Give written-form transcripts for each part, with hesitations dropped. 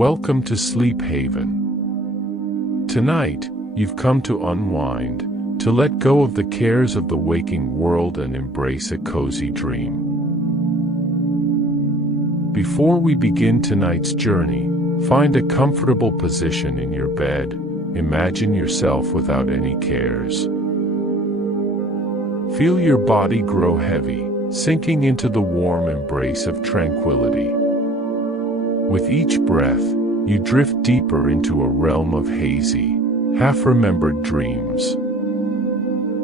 Welcome to Sleep Haven. Tonight, you've come to unwind, to let go of the cares of the waking world and embrace a cozy dream. Before we begin tonight's journey, find a comfortable position in your bed. Imagine yourself without any cares. Feel your body grow heavy, sinking into the warm embrace of tranquility. With each breath, you drift deeper into a realm of hazy, half-remembered dreams.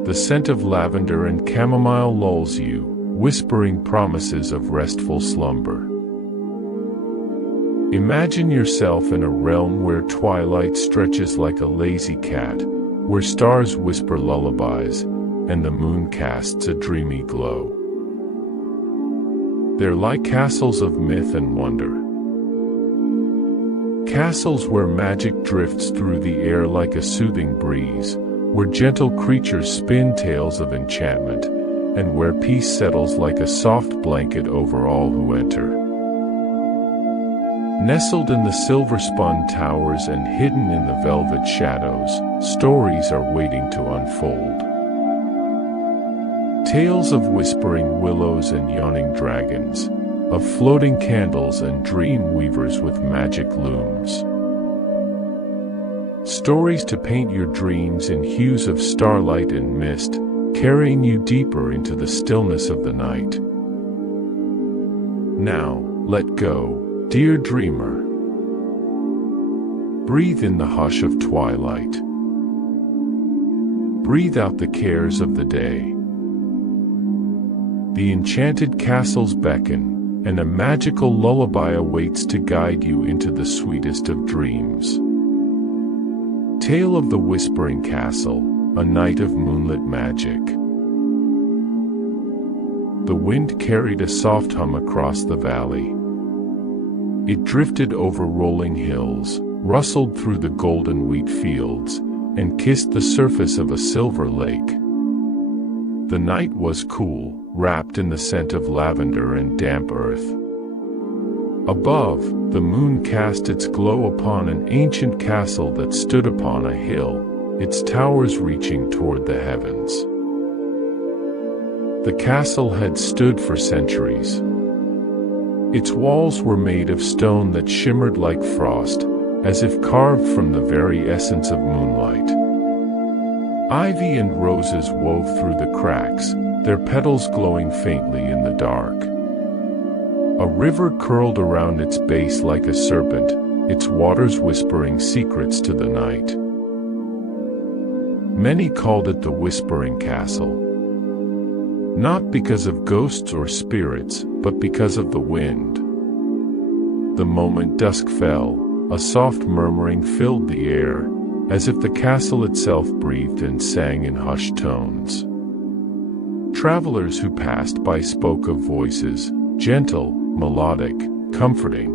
The scent of lavender and chamomile lulls you, whispering promises of restful slumber. Imagine yourself in a realm where twilight stretches like a lazy cat, where stars whisper lullabies, and the moon casts a dreamy glow. They're like castles of myth and wonder. Castles where magic drifts through the air like a soothing breeze, where gentle creatures spin tales of enchantment, and where peace settles like a soft blanket over all who enter. Nestled in the silver-spun towers and hidden in the velvet shadows, stories are waiting to unfold. Tales of whispering willows and yawning dragons, of floating candles and dream weavers with magic looms. Stories to paint your dreams in hues of starlight and mist, carrying you deeper into the stillness of the night. Now, let go, dear dreamer. Breathe in the hush of twilight. Breathe out the cares of the day. The enchanted castles beckon, and a magical lullaby awaits to guide you into the sweetest of dreams. Tale of the Whispering Castle, a night of moonlit magic. The wind carried a soft hum across the valley. It drifted over rolling hills, rustled through the golden wheat fields, and kissed the surface of a silver lake. The night was cool, wrapped in the scent of lavender and damp earth. Above, the moon cast its glow upon an ancient castle that stood upon a hill, its towers reaching toward the heavens. The castle had stood for centuries. Its walls were made of stone that shimmered like frost, as if carved from the very essence of moonlight. Ivy and roses wove through the cracks, their petals glowing faintly in the dark. A river curled around its base like a serpent, its waters whispering secrets to the night. Many called it the Whispering Castle. Not because of ghosts or spirits, but because of the wind. The moment dusk fell, a soft murmuring filled the air, as if the castle itself breathed and sang in hushed tones. Travelers who passed by spoke of voices, gentle, melodic, comforting.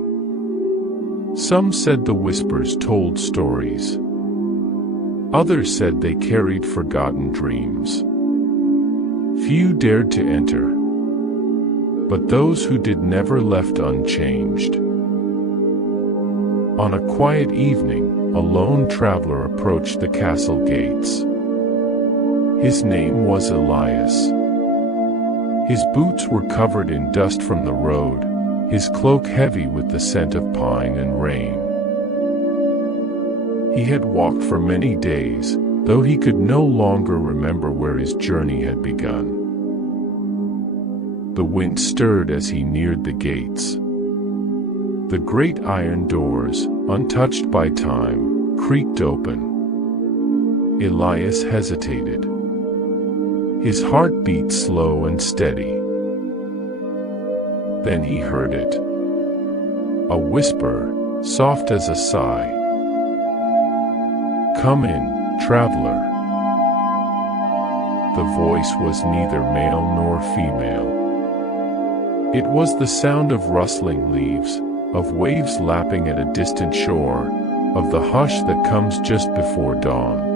Some said the whispers told stories. Others said they carried forgotten dreams. Few dared to enter, but those who did never left unchanged. On a quiet evening, a lone traveler approached the castle gates. His name was Elias. His boots were covered in dust from the road, his cloak heavy with the scent of pine and rain. He had walked for many days, though he could no longer remember where his journey had begun. The wind stirred as he neared the gates. The great iron doors, untouched by time, creaked open. Elias hesitated. His heart beat slow and steady. Then he heard it. A whisper, soft as a sigh. "Come in, traveler." The voice was neither male nor female. It was the sound of rustling leaves, of waves lapping at a distant shore, of the hush that comes just before dawn.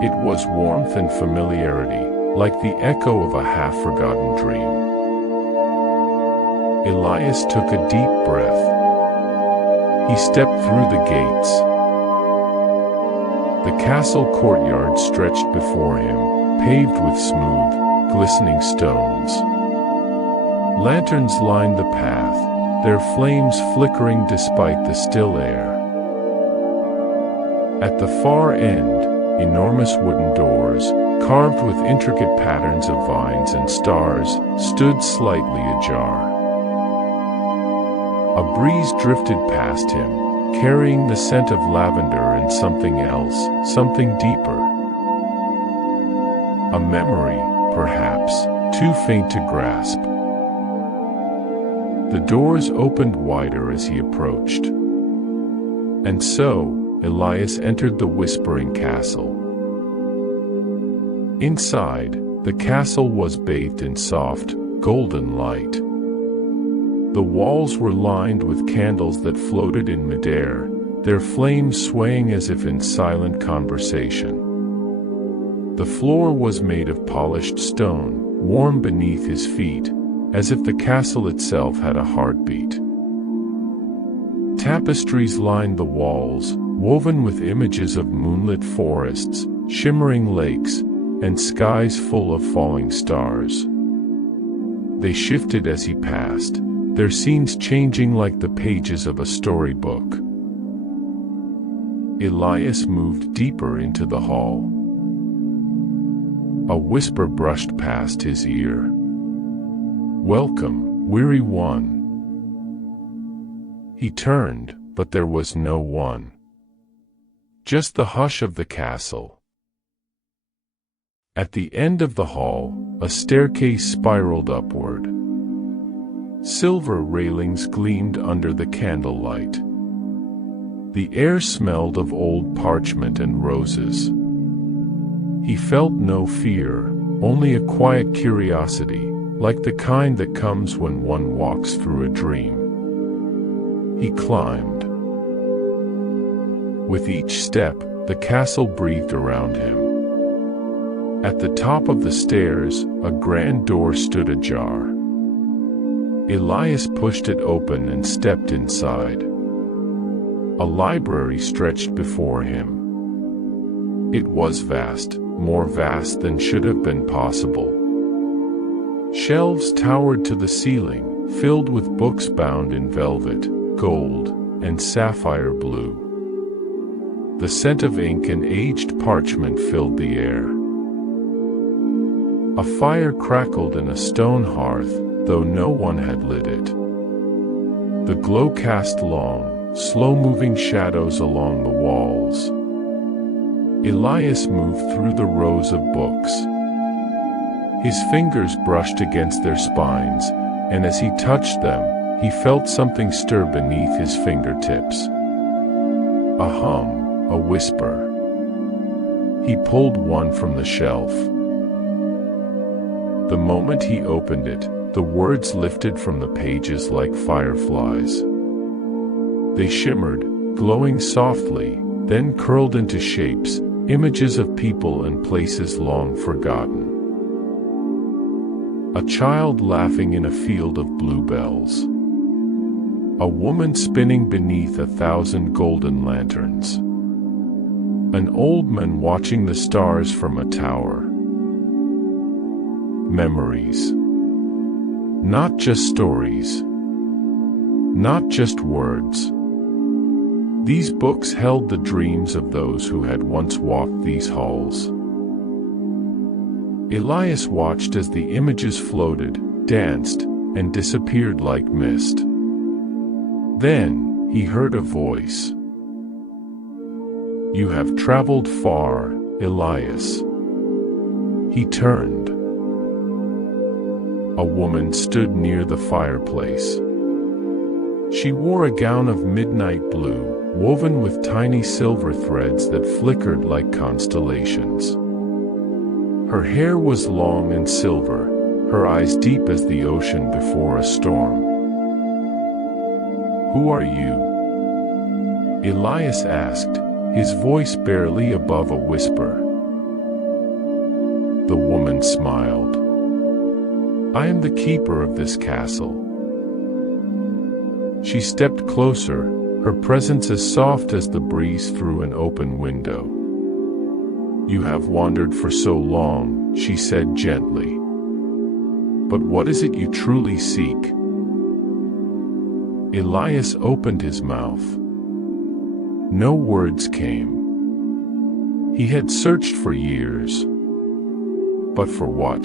It was warmth and familiarity, like the echo of a half-forgotten dream. Elias took a deep breath. He stepped through the gates. The castle courtyard stretched before him, paved with smooth, glistening stones. Lanterns lined the path, their flames flickering despite the still air. At the far end, enormous wooden doors, carved with intricate patterns of vines and stars, stood slightly ajar. A breeze drifted past him, carrying the scent of lavender and something else, something deeper. A memory, perhaps, too faint to grasp. The doors opened wider as he approached. And so, Elias entered the whispering castle. Inside, the castle was bathed in soft, golden light. The walls were lined with candles that floated in midair, their flames swaying as if in silent conversation. The floor was made of polished stone, warm beneath his feet, as if the castle itself had a heartbeat. Tapestries lined the walls, woven with images of moonlit forests, shimmering lakes, and skies full of falling stars. They shifted as he passed, their scenes changing like the pages of a storybook. Elias moved deeper into the hall. A whisper brushed past his ear. "Welcome, weary one." He turned, but there was no one. Just the hush of the castle. At the end of the hall, a staircase spiraled upward. Silver railings gleamed under the candlelight. The air smelled of old parchment and roses. He felt no fear, only a quiet curiosity, like the kind that comes when one walks through a dream. He climbed. With each step, the castle breathed around him. At the top of the stairs, a grand door stood ajar. Elias pushed it open and stepped inside. A library stretched before him. It was vast, more vast than should have been possible. Shelves towered to the ceiling, filled with books bound in velvet, gold, and sapphire blue. The scent of ink and aged parchment filled the air. A fire crackled in a stone hearth, though no one had lit it. The glow cast long, slow-moving shadows along the walls. Elias moved through the rows of books. His fingers brushed against their spines, and as he touched them, he felt something stir beneath his fingertips. A hum, a whisper. He pulled one from the shelf. The moment he opened it, the words lifted from the pages like fireflies. They shimmered, glowing softly, then curled into shapes, images of people and places long forgotten. A child laughing in a field of bluebells. A woman spinning beneath 1,000 golden lanterns. An old man watching the stars from a tower. Memories. Not just stories. Not just words. These books held the dreams of those who had once walked these halls. Elias watched as the images floated, danced, and disappeared like mist. Then, he heard a voice. "You have traveled far, Elias." He turned. A woman stood near the fireplace. She wore a gown of midnight blue, woven with tiny silver threads that flickered like constellations. Her hair was long and silver, her eyes deep as the ocean before a storm. "Who are you?" Elias asked, his voice barely above a whisper. The woman smiled. "I am the keeper of this castle." She stepped closer, her presence as soft as the breeze through an open window. "You have wandered for so long," she said gently. "But what is it you truly seek?" Elias opened his mouth. No words came. He had searched for years. But for what?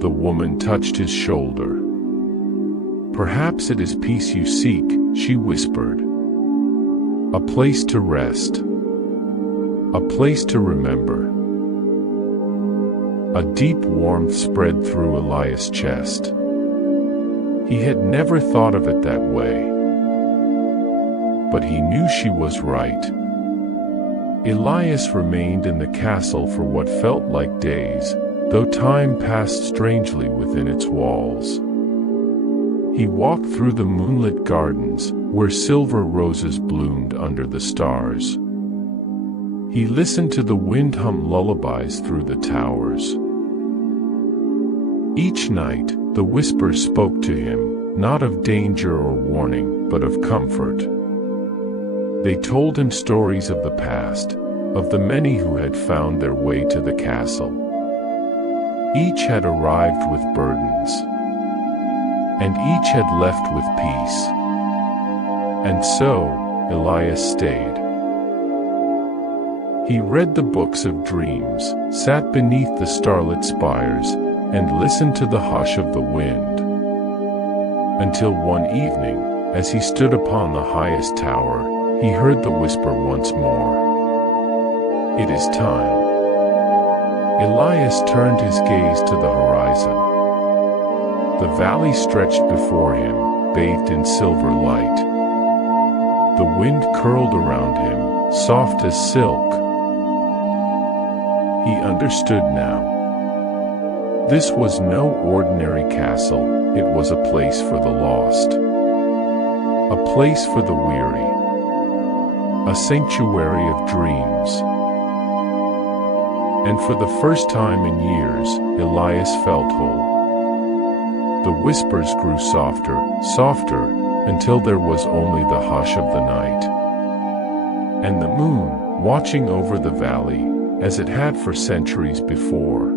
The woman touched his shoulder. "Perhaps it is peace you seek," she whispered. "A place to rest. A place to remember." A deep warmth spread through Elias' chest. He had never thought of it that way. But he knew she was right. Elias remained in the castle for what felt like days, though time passed strangely within its walls. He walked through the moonlit gardens, where silver roses bloomed under the stars. He listened to the wind hum lullabies through the towers. Each night, the whispers spoke to him, not of danger or warning, but of comfort. They told him stories of the past, of the many who had found their way to the castle. Each had arrived with burdens, and each had left with peace. And so, Elias stayed. He read the books of dreams, sat beneath the starlit spires, and listened to the hush of the wind. Until one evening, as he stood upon the highest tower, he heard the whisper once more. "It is time." Elias turned his gaze to the horizon. The valley stretched before him, bathed in silver light. The wind curled around him, soft as silk. He understood now. This was no ordinary castle, it was a place for the lost. A place for the weary. A sanctuary of dreams. And for the first time in years, Elias felt whole. The whispers grew softer, softer, until there was only the hush of the night. And the moon, watching over the valley, as it had for centuries before.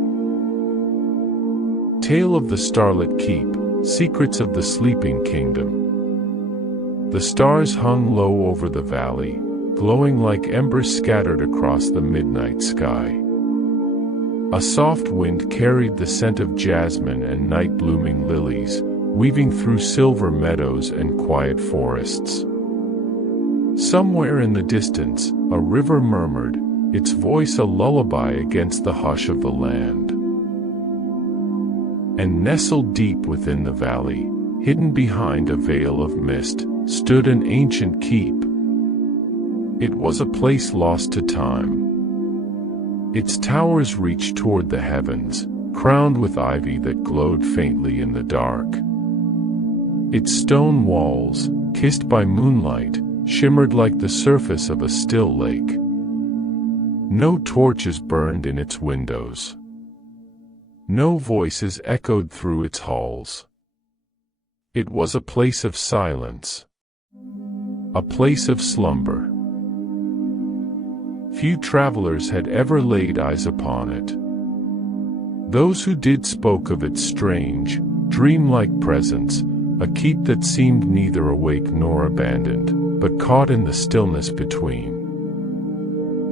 Tale of the Starlit Keep, Secrets of the Sleeping Kingdom. The stars hung low over the valley, glowing like embers scattered across the midnight sky. A soft wind carried the scent of jasmine and night-blooming lilies, weaving through silver meadows and quiet forests. Somewhere in the distance, a river murmured, its voice a lullaby against the hush of the land. And nestled deep within the valley, hidden behind a veil of mist, stood an ancient keep. It was a place lost to time. Its towers reached toward the heavens, crowned with ivy that glowed faintly in the dark. Its stone walls, kissed by moonlight, shimmered like the surface of a still lake. No torches burned in its windows. No voices echoed through its halls. It was a place of silence. A place of slumber. Few travelers had ever laid eyes upon it. Those who did spoke of its strange, dreamlike presence, a keep that seemed neither awake nor abandoned, but caught in the stillness between.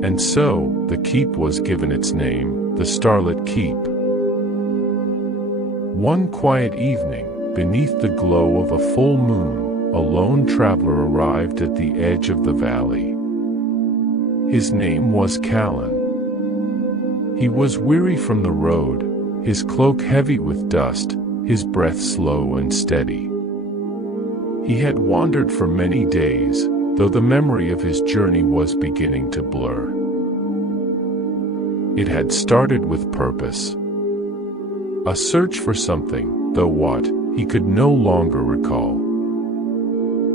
And so, the keep was given its name, the Starlit Keep. One quiet evening, beneath the glow of a full moon, a lone traveler arrived at the edge of the valley. His name was Callan. He was weary from the road, his cloak heavy with dust, his breath slow and steady. He had wandered for many days, though the memory of his journey was beginning to blur. It had started with purpose. A search for something, though what, he could no longer recall.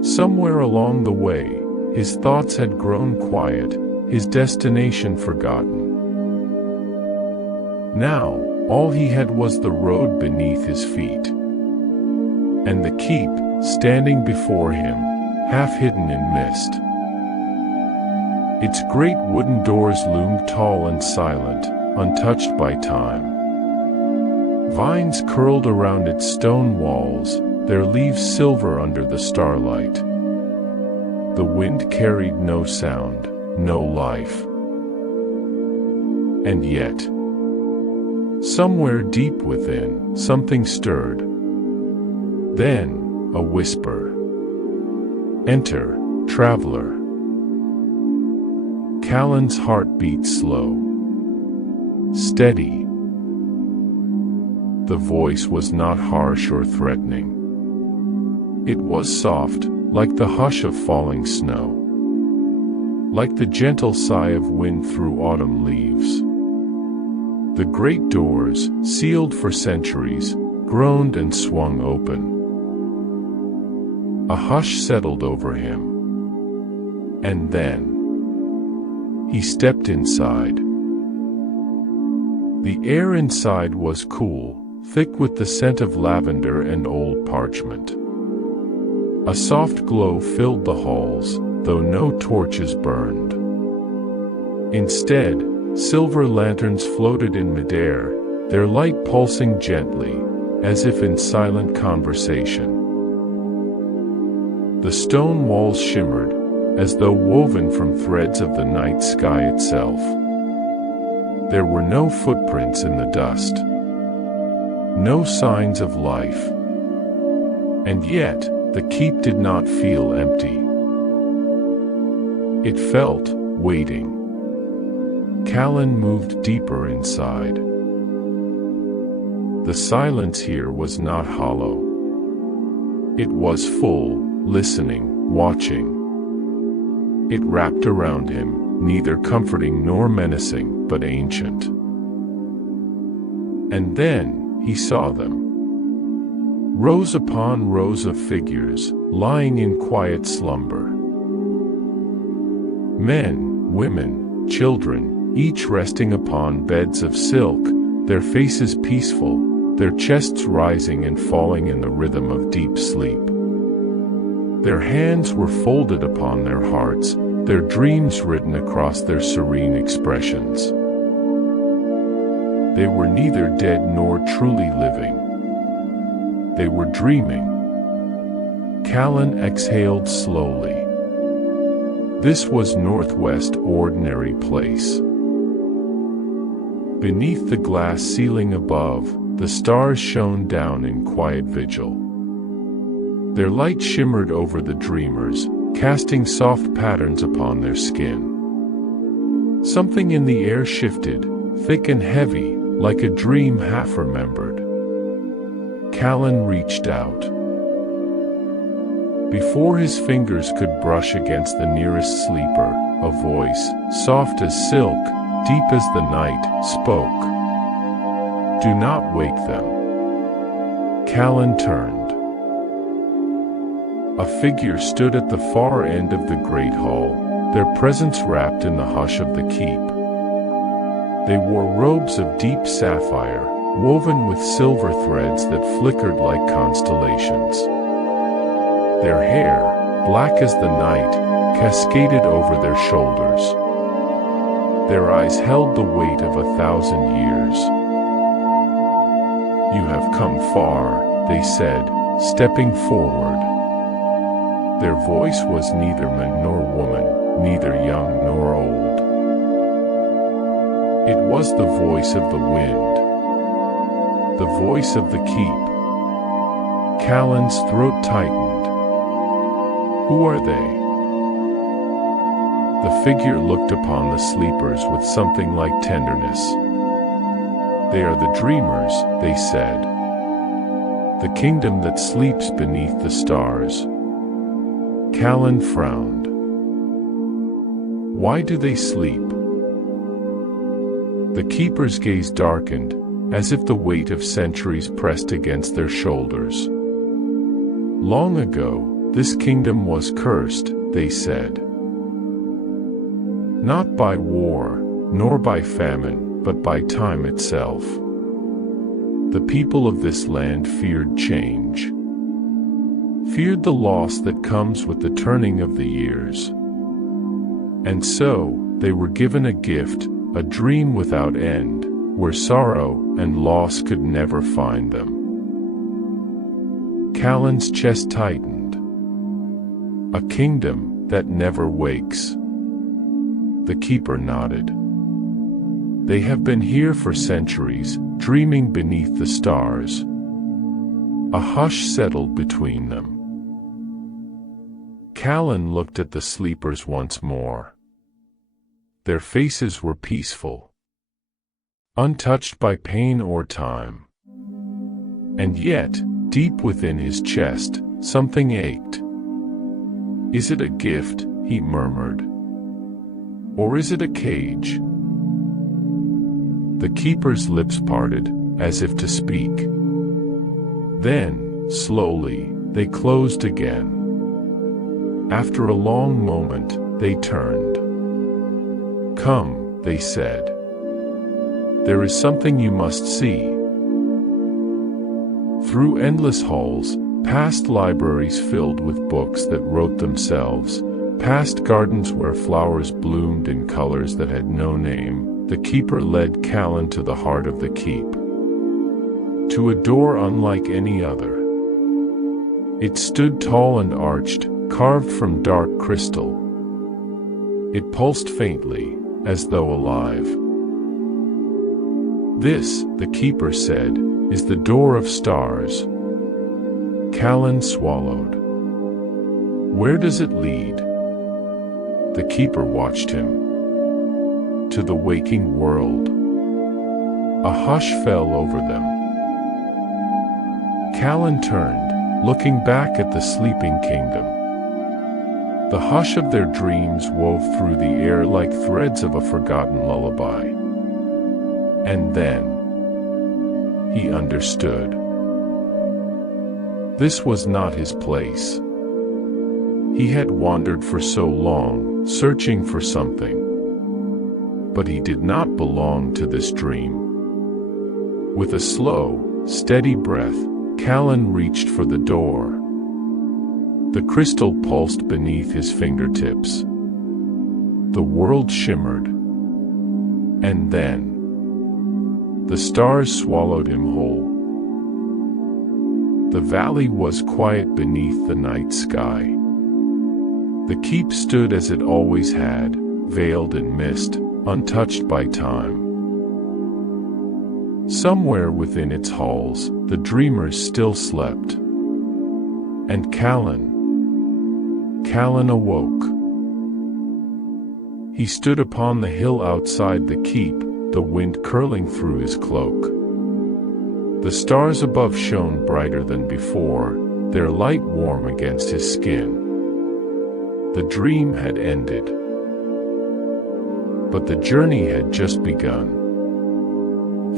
Somewhere along the way, his thoughts had grown quiet, his destination forgotten. Now, all he had was the road beneath his feet. And the keep, standing before him, half hidden in mist. Its great wooden doors loomed tall and silent, untouched by time. Vines curled around its stone walls, their leaves silver under the starlight. The wind carried no sound, no life. And yet, somewhere deep within, something stirred. Then, a whisper. "Enter, traveler." Callan's heart beat slow. Steady. The voice was not harsh or threatening. It was soft, like the hush of falling snow. Like the gentle sigh of wind through autumn leaves. The great doors, sealed for centuries, groaned and swung open. A hush settled over him. And then he stepped inside. The air inside was cool, thick with the scent of lavender and old parchment. A soft glow filled the halls, though no torches burned. Instead, silver lanterns floated in midair, their light pulsing gently, as if in silent conversation. The stone walls shimmered, as though woven from threads of the night sky itself. There were no footprints in the dust. No signs of life. And yet, the keep did not feel empty. It felt waiting. Callan moved deeper inside. The silence here was not hollow. It was full, listening, watching. It wrapped around him, neither comforting nor menacing, but ancient. And then, he saw them. Rows upon rows of figures, lying in quiet slumber. Men, women, children, each resting upon beds of silk, their faces peaceful, their chests rising and falling in the rhythm of deep sleep. Their hands were folded upon their hearts, their dreams written across their serene expressions. They were neither dead nor truly living. They were dreaming. Callan exhaled slowly. This was Northwest Ordinary Place. Beneath the glass ceiling above, the stars shone down in quiet vigil. Their light shimmered over the dreamers, casting soft patterns upon their skin. Something in the air shifted, thick and heavy, like a dream half remembered. Callan reached out. Before his fingers could brush against the nearest sleeper, a voice, soft as silk, deep as the night, spoke. "Do not wake them." Callan turned. A figure stood at the far end of the great hall, their presence wrapped in the hush of the keep. They wore robes of deep sapphire, woven with silver threads that flickered like constellations. Their hair, black as the night, cascaded over their shoulders. Their eyes held the weight of 1,000 years. "You have come far," they said, stepping forward. Their voice was neither man nor woman, neither young nor old. It was the voice of the wind. The voice of the keep. Callan's throat tightened. Who are they? The figure looked upon the sleepers with something like tenderness. "They are the dreamers," they said. "The kingdom that sleeps beneath the stars." Callan frowned. Why do they sleep? The keeper's gaze darkened, as if the weight of centuries pressed against their shoulders. Long ago, this kingdom was cursed, they said. Not by war, nor by famine, but by time itself. The people of this land feared change. feared the loss that comes with the turning of the years. And so, they were given a gift, a dream without end, where sorrow and loss could never find them. Callan's chest tightened. A kingdom that never wakes. The keeper nodded. They have been here for centuries, dreaming beneath the stars. A hush settled between them. Callan looked at the sleepers once more. Their faces were peaceful, untouched by pain or time. And yet, deep within his chest, something ached. "Is it a gift?" he murmured. "Or is it a cage?" The keeper's lips parted, as if to speak. Then, slowly, they closed again. After a long moment, they turned. "Come," they said. "There is something you must see." Through endless halls, past libraries filled with books that wrote themselves, past gardens where flowers bloomed in colors that had no name, the keeper led Callan to the heart of the keep. To a door unlike any other. It stood tall and arched, carved from dark crystal. It pulsed faintly, as though alive. "This," the keeper said, "is the door of stars." Callan swallowed. "Where does it lead?" The keeper watched him. "To the waking world." A hush fell over them. Callan turned, looking back at the sleeping kingdom. The hush of their dreams wove through the air like threads of a forgotten lullaby. And then, he understood. This was not his place. He had wandered for so long, searching for something. But he did not belong to this dream. With a slow, steady breath, Callan reached for the door. The crystal pulsed beneath his fingertips. The world shimmered. And then, the stars swallowed him whole. The valley was quiet beneath the night sky. The keep stood as it always had, veiled in mist, untouched by time. Somewhere within its halls, the dreamers still slept. And Callan awoke. He stood upon the hill outside the keep, the wind curling through his cloak. The stars above shone brighter than before, their light warm against his skin. The dream had ended. But the journey had just begun.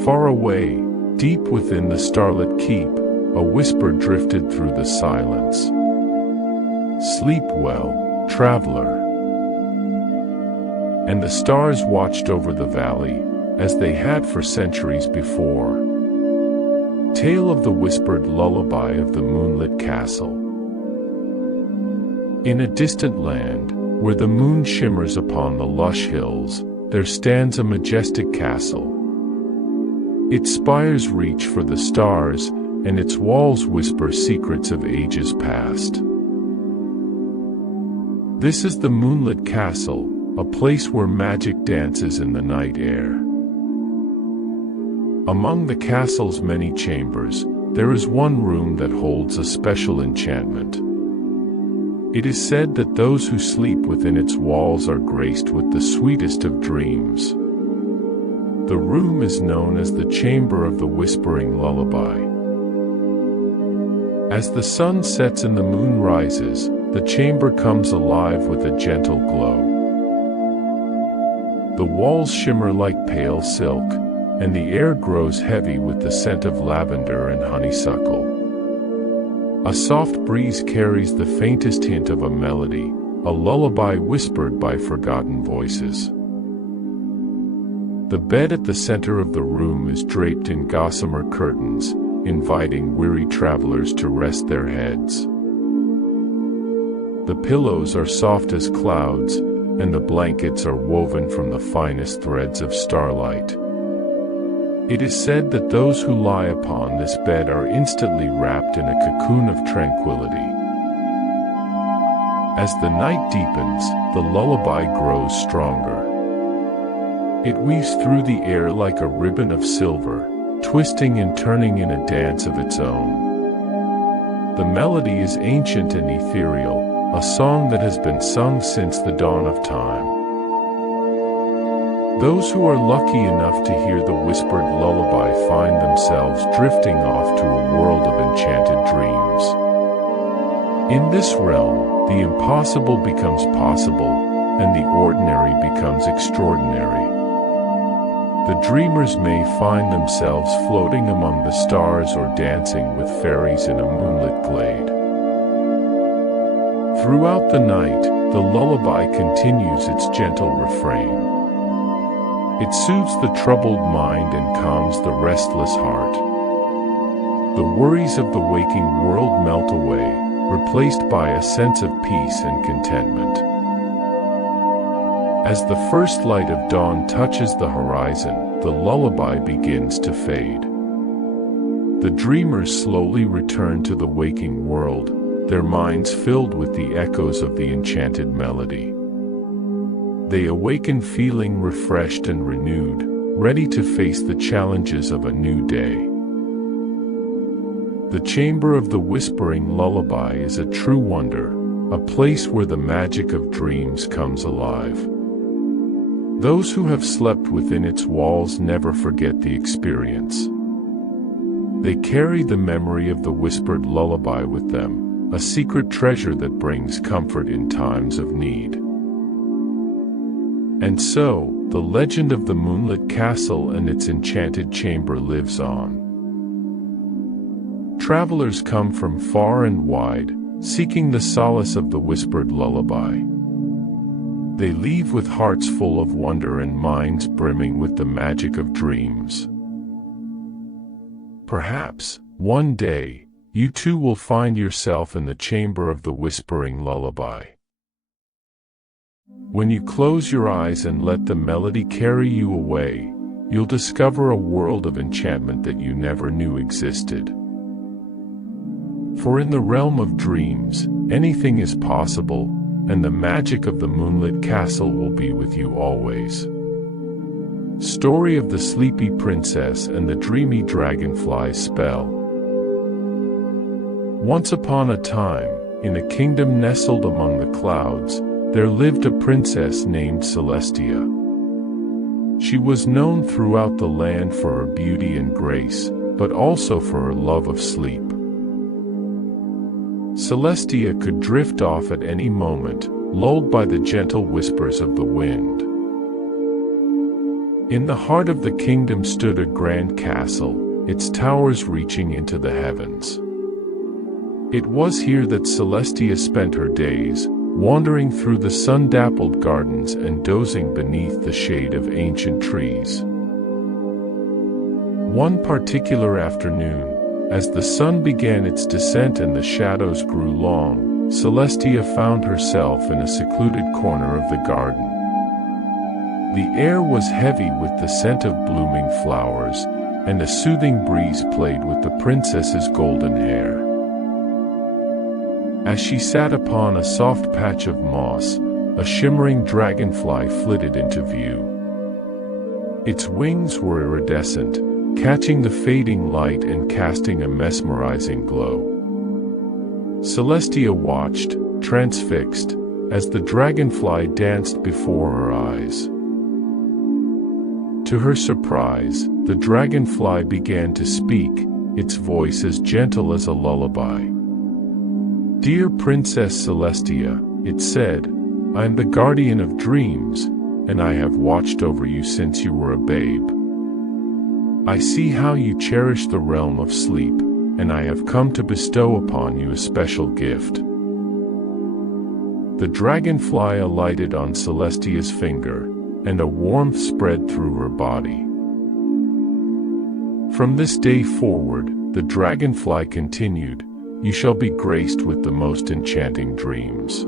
Far away, deep within the starlit keep, a whisper drifted through the silence. "Sleep well, traveler." And the stars watched over the valley, as they had for centuries before. Tale of the whispered lullaby of the moonlit castle. In a distant land, where the moon shimmers upon the lush hills, there stands a majestic castle. Its spires reach for the stars, and its walls whisper secrets of ages past. This is the moonlit castle, a place where magic dances in the night air. Among the castle's many chambers, there is one room that holds a special enchantment. It is said that those who sleep within its walls are graced with the sweetest of dreams. The room is known as the Chamber of the Whispering Lullaby. As the sun sets and the moon rises, the chamber comes alive with a gentle glow. The walls shimmer like pale silk, and the air grows heavy with the scent of lavender and honeysuckle. A soft breeze carries the faintest hint of a melody, a lullaby whispered by forgotten voices. The bed at the center of the room is draped in gossamer curtains, inviting weary travelers to rest their heads. the pillows are soft as clouds, and the blankets are woven from the finest threads of starlight. It is said that those who lie upon this bed are instantly wrapped in a cocoon of tranquility. As the night deepens, the lullaby grows stronger. It weaves through the air like a ribbon of silver, twisting and turning in a dance of its own. The melody is ancient and ethereal, a song that has been sung since the dawn of time. Those who are lucky enough to hear the whispered lullaby find themselves drifting off to a world of enchanted dreams. In this realm, the impossible becomes possible, and the ordinary becomes extraordinary. The dreamers may find themselves floating among the stars or dancing with fairies in a moonlit glade. Throughout the night, the lullaby continues its gentle refrain. It soothes the troubled mind and calms the restless heart. The worries of the waking world melt away, replaced by a sense of peace and contentment. As the first light of dawn touches the horizon, the lullaby begins to fade. The dreamers slowly return to the waking world, their minds filled with the echoes of the enchanted melody. They awaken feeling refreshed and renewed, ready to face the challenges of a new day. The chamber of the whispering lullaby is a true wonder, a place where the magic of dreams comes alive. Those who have slept within its walls never forget the experience. They carry the memory of the whispered lullaby with them, a secret treasure that brings comfort in times of need. And so, the legend of the moonlit castle and its enchanted chamber lives on. Travelers come from far and wide, seeking the solace of the whispered lullaby. They leave with hearts full of wonder and minds brimming with the magic of dreams. Perhaps, one day, you too will find yourself in the chamber of the whispering lullaby. When you close your eyes and let the melody carry you away, you'll discover a world of enchantment that you never knew existed. For in the realm of dreams, anything is possible, and the magic of the moonlit castle will be with you always. Story of the Sleepy Princess and the Dreamy Dragonfly's Spell. Once upon a time, in a kingdom nestled among the clouds, there lived a princess named Celestia. She was known throughout the land for her beauty and grace, but also for her love of sleep. Celestia could drift off at any moment, lulled by the gentle whispers of the wind. In the heart of the kingdom stood a grand castle, its towers reaching into the heavens. It was here that Celestia spent her days, wandering through the sun-dappled gardens and dozing beneath the shade of ancient trees. One particular afternoon, as the sun began its descent and the shadows grew long, Celestia found herself in a secluded corner of the garden. The air was heavy with the scent of blooming flowers, and a soothing breeze played with the princess's golden hair. As she sat upon a soft patch of moss, a shimmering dragonfly flitted into view. Its wings were iridescent, catching the fading light and casting a mesmerizing glow. Celestia watched, transfixed, as the dragonfly danced before her eyes. To her surprise, the dragonfly began to speak, its voice as gentle as a lullaby. "Dear Princess Celestia," it said, "I am the guardian of dreams, and I have watched over you since you were a babe. I see how you cherish the realm of sleep, and I have come to bestow upon you a special gift." The dragonfly alighted on Celestia's finger, and a warmth spread through her body. From this day forward, the dragonfly continued, "You shall be graced with the most enchanting dreams."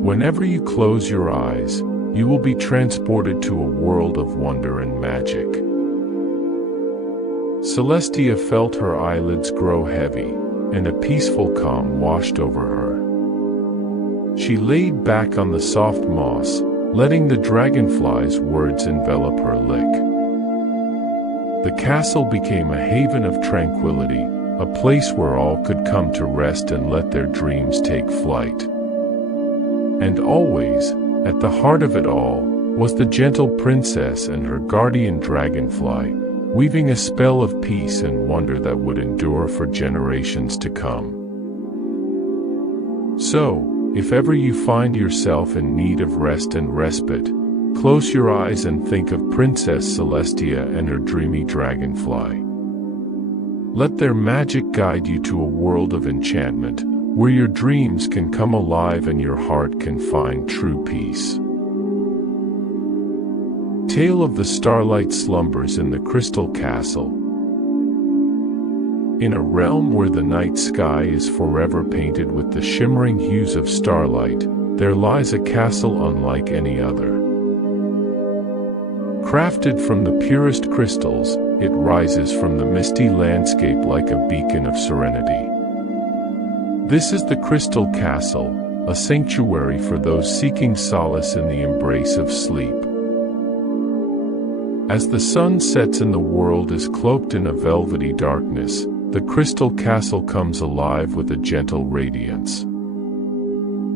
Whenever you close your eyes, you will be transported to a world of wonder and magic. Celestia felt her eyelids grow heavy, and a peaceful calm washed over her. She laid back on the soft moss, letting the dragonfly's words envelop her lick. The castle became a haven of tranquility, a place where all could come to rest and let their dreams take flight. And always, at the heart of it all, was the gentle princess and her guardian dragonfly, weaving a spell of peace and wonder that would endure for generations to come. So, if ever you find yourself in need of rest and respite, close your eyes and think of Princess Celestia and her dreamy dragonfly. Let their magic guide you to a world of enchantment, where your dreams can come alive and your heart can find true peace. Tale of the Starlight Slumbers in the Crystal Castle. In a realm where the night sky is forever painted with the shimmering hues of starlight, there lies a castle unlike any other. Crafted from the purest crystals, it rises from the misty landscape like a beacon of serenity. This is the Crystal Castle, a sanctuary for those seeking solace in the embrace of sleep. As the sun sets and the world is cloaked in a velvety darkness, the Crystal Castle comes alive with a gentle radiance.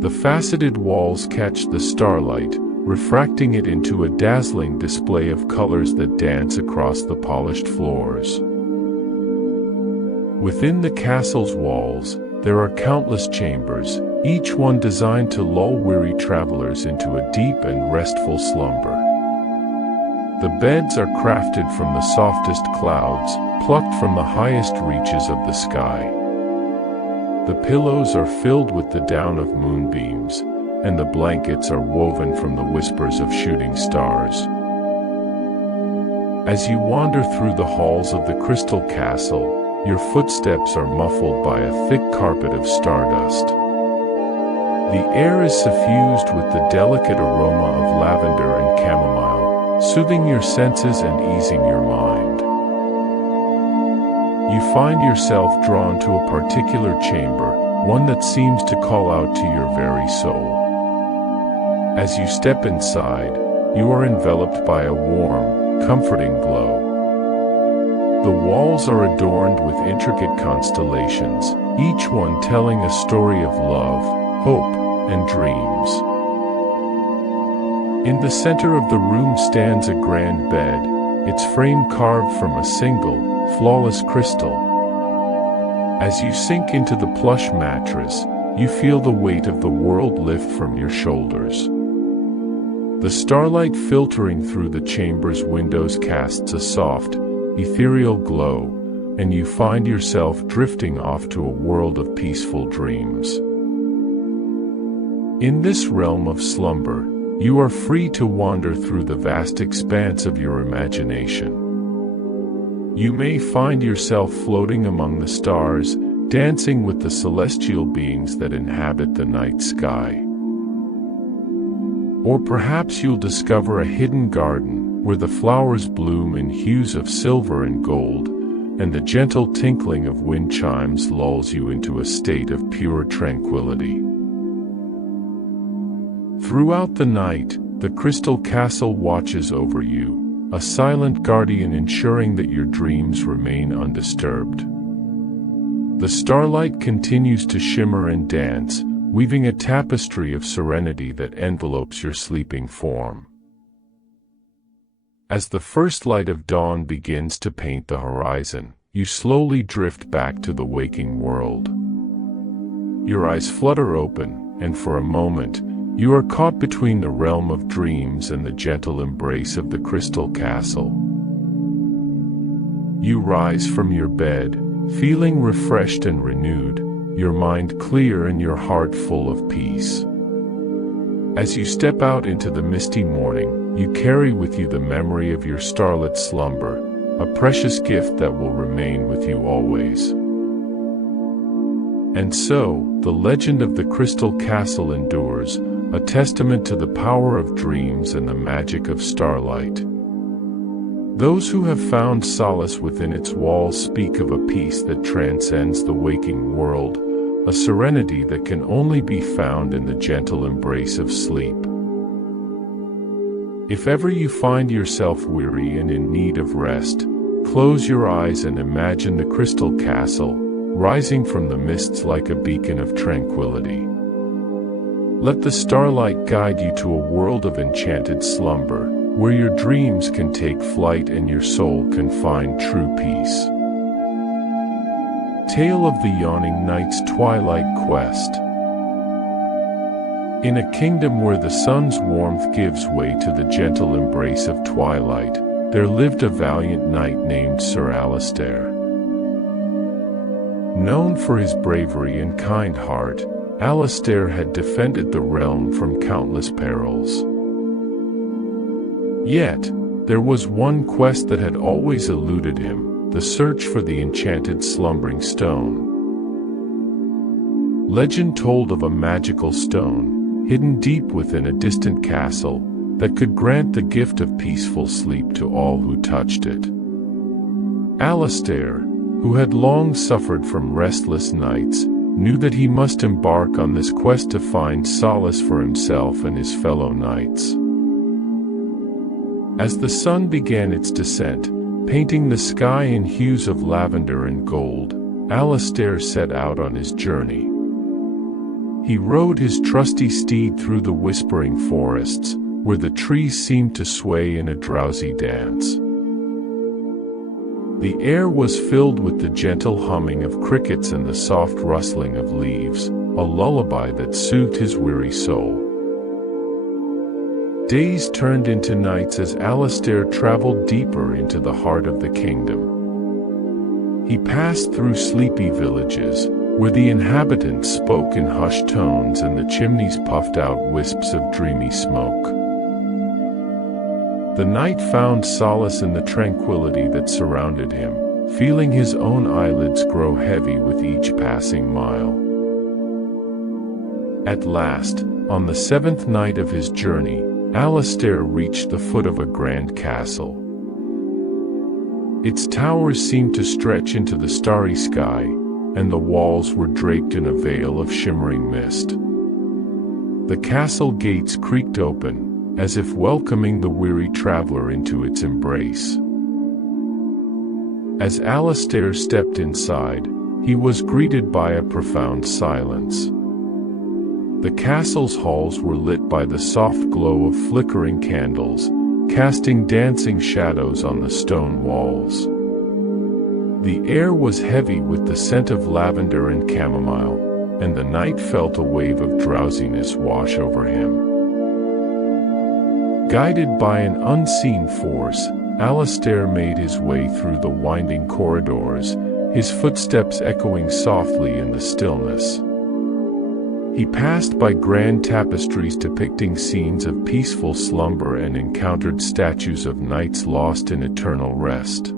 The faceted walls catch the starlight, refracting it into a dazzling display of colors that dance across the polished floors. Within the castle's walls, there are countless chambers, each one designed to lull weary travelers into a deep and restful slumber. The beds are crafted from the softest clouds, plucked from the highest reaches of the sky. The pillows are filled with the down of moonbeams, and the blankets are woven from the whispers of shooting stars. As you wander through the halls of the Crystal Castle, your footsteps are muffled by a thick carpet of stardust. The air is suffused with the delicate aroma of lavender and chamomile, soothing your senses and easing your mind. You find yourself drawn to a particular chamber, one that seems to call out to your very soul. As you step inside, you are enveloped by a warm, comforting glow. The walls are adorned with intricate constellations, each one telling a story of love, hope, and dreams. In the center of the room stands a grand bed, its frame carved from a single, flawless crystal. As you sink into the plush mattress, you feel the weight of the world lift from your shoulders. The starlight filtering through the chamber's windows casts a soft, ethereal glow, and you find yourself drifting off to a world of peaceful dreams. In this realm of slumber, you are free to wander through the vast expanse of your imagination. You may find yourself floating among the stars, dancing with the celestial beings that inhabit the night sky. Or perhaps you'll discover a hidden garden, where the flowers bloom in hues of silver and gold, and the gentle tinkling of wind chimes lulls you into a state of pure tranquility. Throughout the night, the Crystal Castle watches over you, a silent guardian ensuring that your dreams remain undisturbed. The starlight continues to shimmer and dance, weaving a tapestry of serenity that envelopes your sleeping form. As the first light of dawn begins to paint the horizon, you slowly drift back to the waking world. Your eyes flutter open, and for a moment, you are caught between the realm of dreams and the gentle embrace of the Crystal Castle. You rise from your bed, feeling refreshed and renewed, your mind clear and your heart full of peace. As you step out into the misty morning, you carry with you the memory of your starlit slumber, a precious gift that will remain with you always. And so, the legend of the Crystal Castle endures, a testament to the power of dreams and the magic of starlight. Those who have found solace within its walls speak of a peace that transcends the waking world, a serenity that can only be found in the gentle embrace of sleep. If ever you find yourself weary and in need of rest, close your eyes and imagine the crystal castle, rising from the mists like a beacon of tranquility. Let the starlight guide you to a world of enchanted slumber, where your dreams can take flight and your soul can find true peace. Tale of the Yawning Knight's Twilight Quest. In a kingdom where the sun's warmth gives way to the gentle embrace of twilight, there lived a valiant knight named Sir Alistair. Known for his bravery and kind heart, Alistair had defended the realm from countless perils. Yet, there was one quest that had always eluded him, the search for the enchanted slumbering stone. Legend told of a magical stone, hidden deep within a distant castle, that could grant the gift of peaceful sleep to all who touched it. Alistair, who had long suffered from restless nights, knew that he must embark on this quest to find solace for himself and his fellow knights. As the sun began its descent, painting the sky in hues of lavender and gold, Alistair set out on his journey. He rode his trusty steed through the whispering forests, where the trees seemed to sway in a drowsy dance. The air was filled with the gentle humming of crickets and the soft rustling of leaves, a lullaby that soothed his weary soul. Days turned into nights as Alistair traveled deeper into the heart of the kingdom. He passed through sleepy villages, where the inhabitants spoke in hushed tones and the chimneys puffed out wisps of dreamy smoke. The knight found solace in the tranquility that surrounded him, feeling his own eyelids grow heavy with each passing mile. At last, on the 7th night of his journey, Alistair reached the foot of a grand castle. Its towers seemed to stretch into the starry sky, and the walls were draped in a veil of shimmering mist. The castle gates creaked open, as if welcoming the weary traveler into its embrace. As Alistair stepped inside, he was greeted by a profound silence. The castle's halls were lit by the soft glow of flickering candles, casting dancing shadows on the stone walls. The air was heavy with the scent of lavender and chamomile, and the knight felt a wave of drowsiness wash over him. Guided by an unseen force, Alistair made his way through the winding corridors, his footsteps echoing softly in the stillness. He passed by grand tapestries depicting scenes of peaceful slumber and encountered statues of knights lost in eternal rest.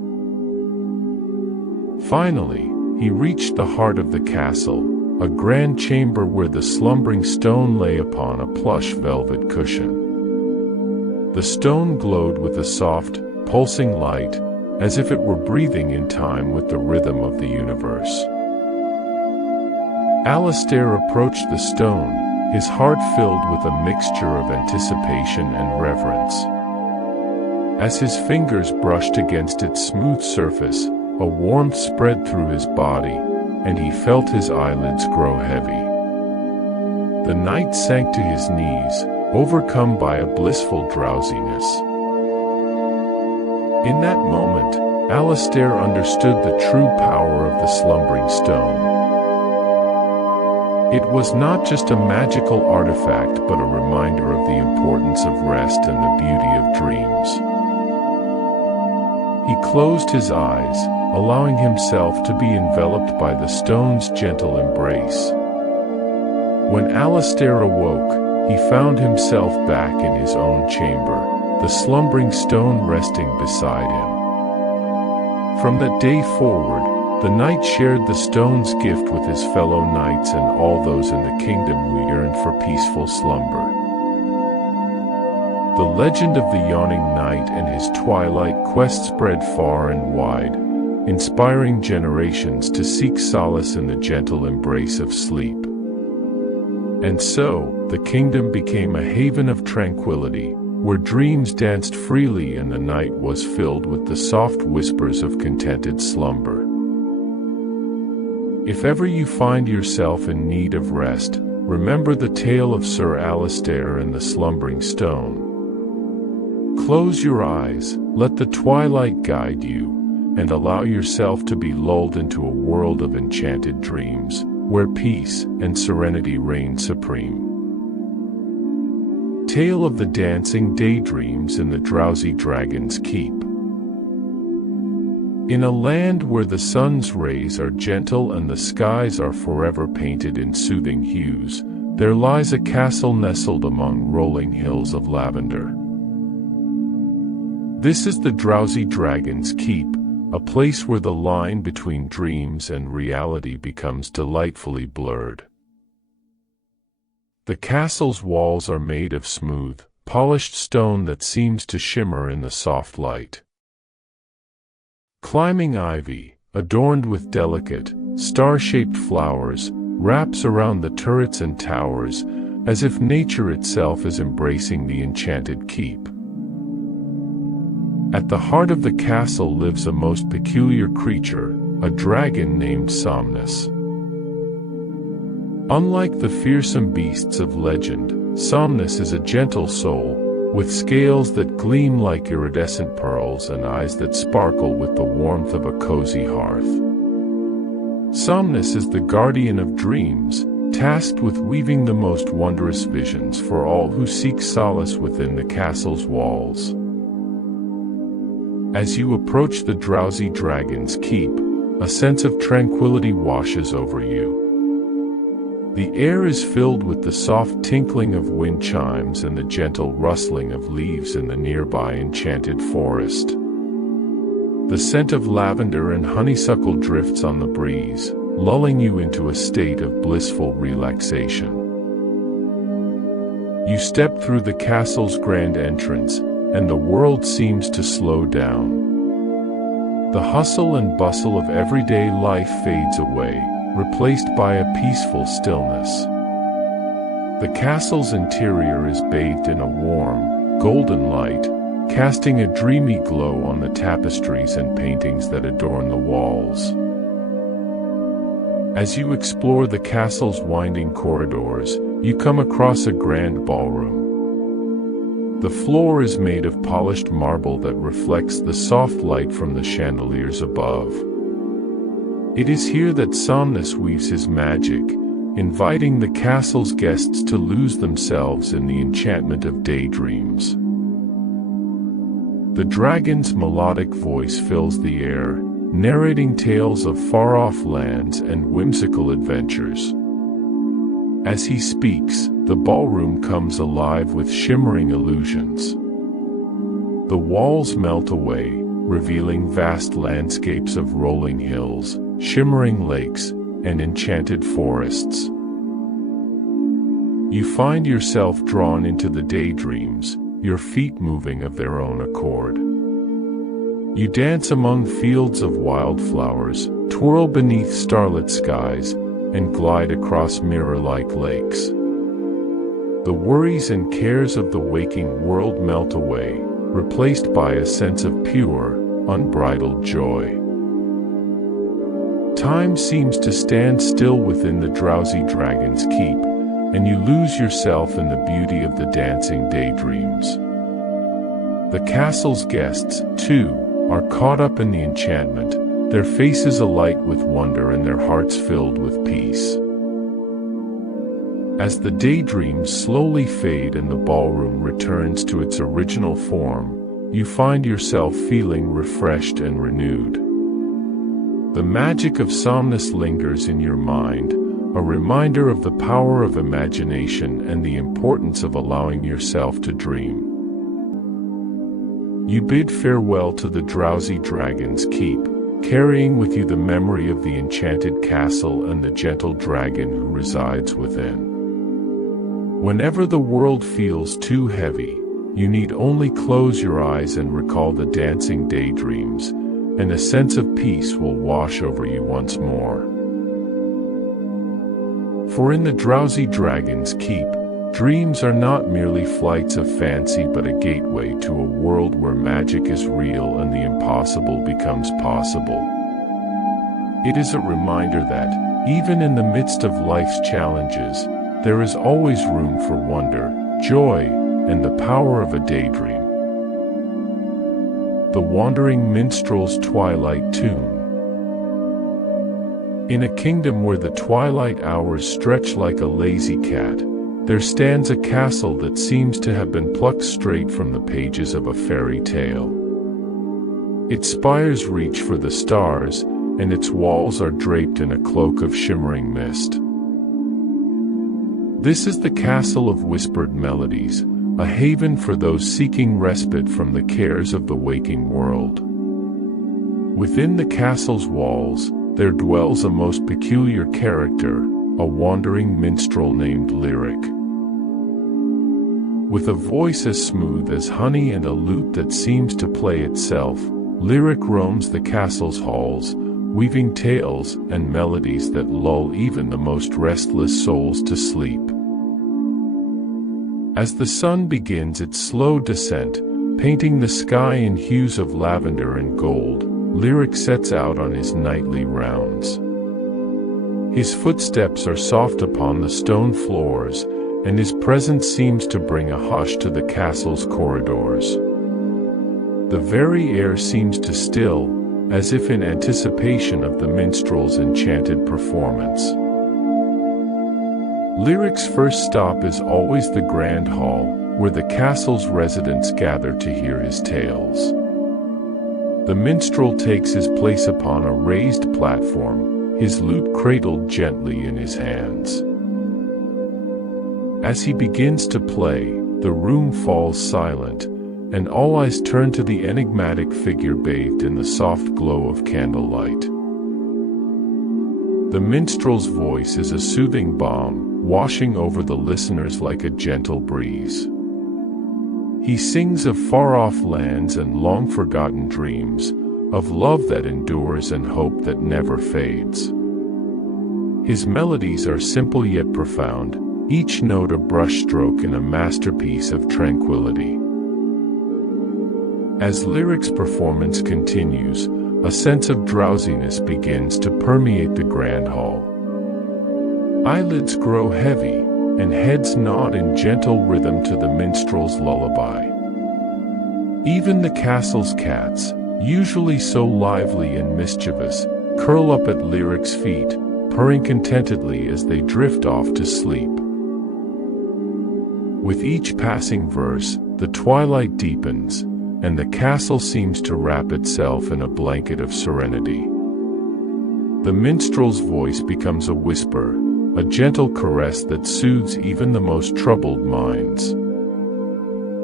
Finally, he reached the heart of the castle, a grand chamber where the slumbering stone lay upon a plush velvet cushion. The stone glowed with a soft, pulsing light, as if it were breathing in time with the rhythm of the universe. Alistair approached the stone, his heart filled with a mixture of anticipation and reverence. As his fingers brushed against its smooth surface, a warmth spread through his body, and he felt his eyelids grow heavy. The knight sank to his knees, overcome by a blissful drowsiness. In that moment, Alistair understood the true power of the slumbering stone. It was not just a magical artifact but a reminder of the importance of rest and the beauty of dreams. He closed his eyes, allowing himself to be enveloped by the stone's gentle embrace. When Alistair awoke, he found himself back in his own chamber, the slumbering stone resting beside him. From that day forward, the knight shared the stone's gift with his fellow knights and all those in the kingdom who yearned for peaceful slumber. The legend of the yawning knight and his twilight quest spread far and wide, inspiring generations to seek solace in the gentle embrace of sleep. And so, the kingdom became a haven of tranquility, where dreams danced freely and the night was filled with the soft whispers of contented slumber. If ever you find yourself in need of rest, remember the tale of Sir Alistair and the slumbering stone. Close your eyes, let the twilight guide you, and allow yourself to be lulled into a world of enchanted dreams, where peace and serenity reign supreme. Tale of the Dancing Daydreams in the Drowsy Dragon's Keep. In a land where the sun's rays are gentle and the skies are forever painted in soothing hues, there lies a castle nestled among rolling hills of lavender. This is the Drowsy Dragon's Keep, a place where the line between dreams and reality becomes delightfully blurred. The castle's walls are made of smooth, polished stone that seems to shimmer in the soft light. Climbing ivy, adorned with delicate, star-shaped flowers, wraps around the turrets and towers, as if nature itself is embracing the enchanted keep. At the heart of the castle lives a most peculiar creature, a dragon named Somnus. Unlike the fearsome beasts of legend, Somnus is a gentle soul, with scales that gleam like iridescent pearls and eyes that sparkle with the warmth of a cozy hearth. Somnus is the guardian of dreams, tasked with weaving the most wondrous visions for all who seek solace within the castle's walls. As you approach the Drowsy Dragon's Keep, a sense of tranquility washes over you. The air is filled with the soft tinkling of wind chimes and the gentle rustling of leaves in the nearby enchanted forest. The scent of lavender and honeysuckle drifts on the breeze, lulling you into a state of blissful relaxation. You step through the castle's grand entrance, and the world seems to slow down. The hustle and bustle of everyday life fades away, replaced by a peaceful stillness. The castle's interior is bathed in a warm, golden light, casting a dreamy glow on the tapestries and paintings that adorn the walls. As you explore the castle's winding corridors, you come across a grand ballroom. The floor is made of polished marble that reflects the soft light from the chandeliers above. It is here that Somnus weaves his magic, inviting the castle's guests to lose themselves in the enchantment of daydreams. The dragon's melodic voice fills the air, narrating tales of far-off lands and whimsical adventures. As he speaks, the ballroom comes alive with shimmering illusions. The walls melt away, revealing vast landscapes of rolling hills, shimmering lakes, and enchanted forests. You find yourself drawn into the daydreams, your feet moving of their own accord. You dance among fields of wildflowers, twirl beneath starlit skies, and glide across mirror-like lakes. The worries and cares of the waking world melt away, replaced by a sense of pure, unbridled joy. Time seems to stand still within the Drowsy Dragon's Keep, and you lose yourself in the beauty of the dancing daydreams. The castle's guests, too, are caught up in the enchantment, their faces alight with wonder and their hearts filled with peace. As the daydreams slowly fade and the ballroom returns to its original form, you find yourself feeling refreshed and renewed. The magic of Somnus lingers in your mind, a reminder of the power of imagination and the importance of allowing yourself to dream. You bid farewell to the Drowsy Dragon's Keep, carrying with you the memory of the enchanted castle and the gentle dragon who resides within. Whenever the world feels too heavy, you need only close your eyes and recall the dancing daydreams, and a sense of peace will wash over you once more. For in the drowsy dragon's keep, dreams are not merely flights of fancy but a gateway to a world where magic is real and the impossible becomes possible. It is a reminder that, even in the midst of life's challenges, there is always room for wonder, joy, and the power of a daydream. The Wandering Minstrel's Twilight Tune. In a kingdom where the twilight hours stretch like a lazy cat, there stands a castle that seems to have been plucked straight from the pages of a fairy tale. Its spires reach for the stars, and its walls are draped in a cloak of shimmering mist. This is the Castle of Whispered Melodies, a haven for those seeking respite from the cares of the waking world. Within the castle's walls, there dwells a most peculiar character, a wandering minstrel named Lyric. With a voice as smooth as honey and a lute that seems to play itself, Lyric roams the castle's halls, weaving tales and melodies that lull even the most restless souls to sleep. As the sun begins its slow descent, painting the sky in hues of lavender and gold, Lyric sets out on his nightly rounds. His footsteps are soft upon the stone floors, and his presence seems to bring a hush to the castle's corridors. The very air seems to still, as if in anticipation of the minstrel's enchanted performance. Lyric's first stop is always the Grand Hall, where the castle's residents gather to hear his tales. The minstrel takes his place upon a raised platform, his lute cradled gently in his hands. As he begins to play, the room falls silent, and all eyes turn to the enigmatic figure bathed in the soft glow of candlelight. The minstrel's voice is a soothing balm, washing over the listeners like a gentle breeze. He sings of far-off lands and long-forgotten dreams, of love that endures and hope that never fades. His melodies are simple yet profound, each note a brushstroke in a masterpiece of tranquility. As Lyric's performance continues, a sense of drowsiness begins to permeate the Grand Hall. Eyelids grow heavy, and heads nod in gentle rhythm to the minstrel's lullaby. Even the castle's cats, usually so lively and mischievous, curl up at Lyric's feet, purring contentedly as they drift off to sleep. With each passing verse, the twilight deepens, and the castle seems to wrap itself in a blanket of serenity. The minstrel's voice becomes a whisper, a gentle caress that soothes even the most troubled minds.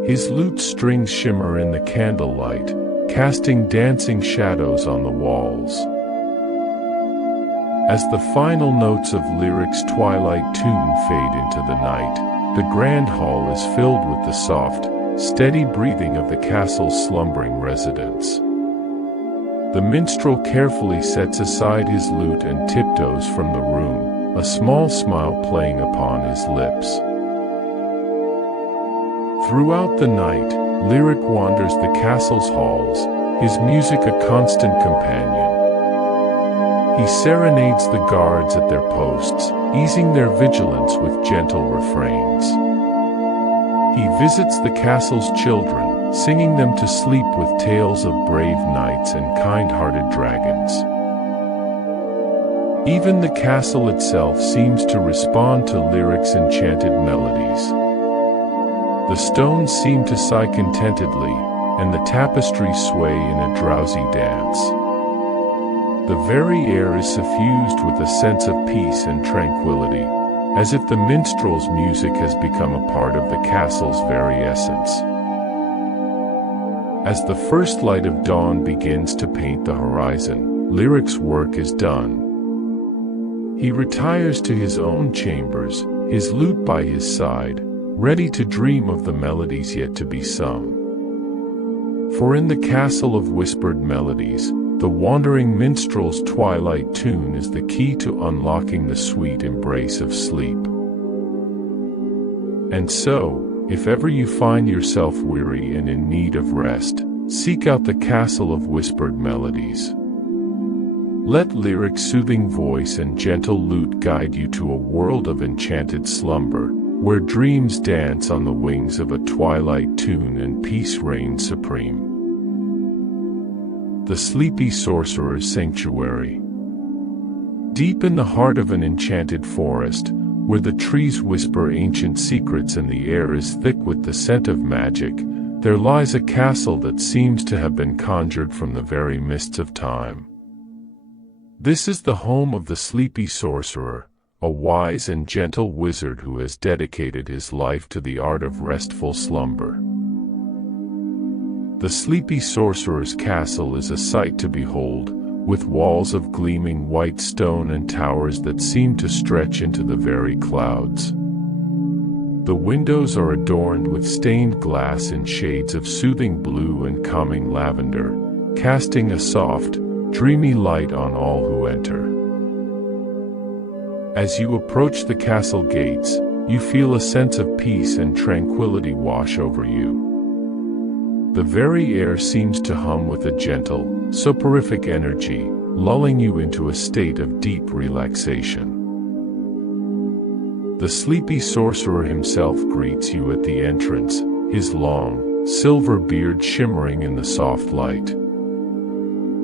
His lute strings shimmer in the candlelight, casting dancing shadows on the walls. As the final notes of Lyric's twilight tune fade into the night, the Grand Hall is filled with the soft, steady breathing of the castle's slumbering residents. The minstrel carefully sets aside his lute and tiptoes from the room, a small smile playing upon his lips. Throughout the night, Lyric wanders the castle's halls, his music a constant companion. He serenades the guards at their posts, easing their vigilance with gentle refrains. He visits the castle's children, singing them to sleep with tales of brave knights and kind-hearted dragons. Even the castle itself seems to respond to Lyric's enchanted melodies. The stones seem to sigh contentedly, and the tapestries sway in a drowsy dance. The very air is suffused with a sense of peace and tranquility, as if the minstrel's music has become a part of the castle's very essence. As the first light of dawn begins to paint the horizon, Lyric's work is done. He retires to his own chambers, his lute by his side, ready to dream of the melodies yet to be sung. For in the castle of whispered melodies, the wandering minstrel's twilight tune is the key to unlocking the sweet embrace of sleep. And so, if ever you find yourself weary and in need of rest, seek out the castle of whispered melodies. Let lyric soothing voice and gentle lute guide you to a world of enchanted slumber, where dreams dance on the wings of a twilight tune and peace reigns supreme. The Sleepy Sorcerer's Sanctuary. Deep in the heart of an enchanted forest, where the trees whisper ancient secrets and the air is thick with the scent of magic, there lies a castle that seems to have been conjured from the very mists of time. This is the home of the Sleepy Sorcerer, a wise and gentle wizard who has dedicated his life to the art of restful slumber. The Sleepy Sorcerer's castle is a sight to behold, with walls of gleaming white stone and towers that seem to stretch into the very clouds. The windows are adorned with stained glass in shades of soothing blue and calming lavender, casting a soft, dreamy light on all who enter. As you approach the castle gates, you feel a sense of peace and tranquility wash over you. The very air seems to hum with a gentle, soporific energy, lulling you into a state of deep relaxation. The Sleepy Sorcerer himself greets you at the entrance, his long, silver beard shimmering in the soft light.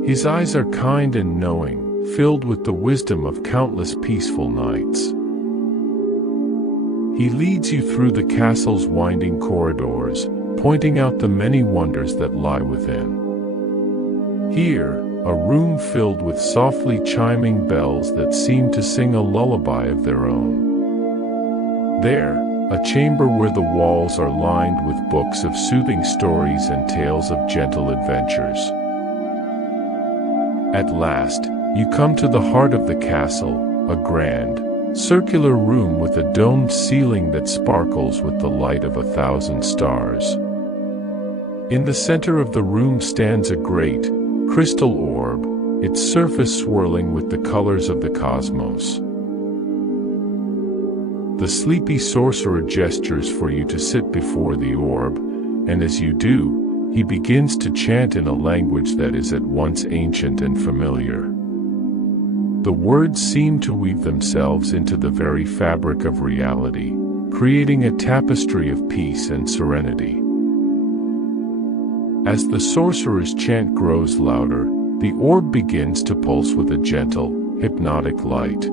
His eyes are kind and knowing, filled with the wisdom of countless peaceful nights. He leads you through the castle's winding corridors, pointing out the many wonders that lie within. Here, a room filled with softly chiming bells that seem to sing a lullaby of their own. There, a chamber where the walls are lined with books of soothing stories and tales of gentle adventures. At last, you come to the heart of the castle, a grand, circular room with a domed ceiling that sparkles with the light of 1,000 stars. In the center of the room stands a great, crystal orb, its surface swirling with the colors of the cosmos. The Sleepy Sorcerer gestures for you to sit before the orb, and as you do, he begins to chant in a language that is at once ancient and familiar. The words seem to weave themselves into the very fabric of reality, creating a tapestry of peace and serenity. As the sorcerer's chant grows louder, the orb begins to pulse with a gentle, hypnotic light.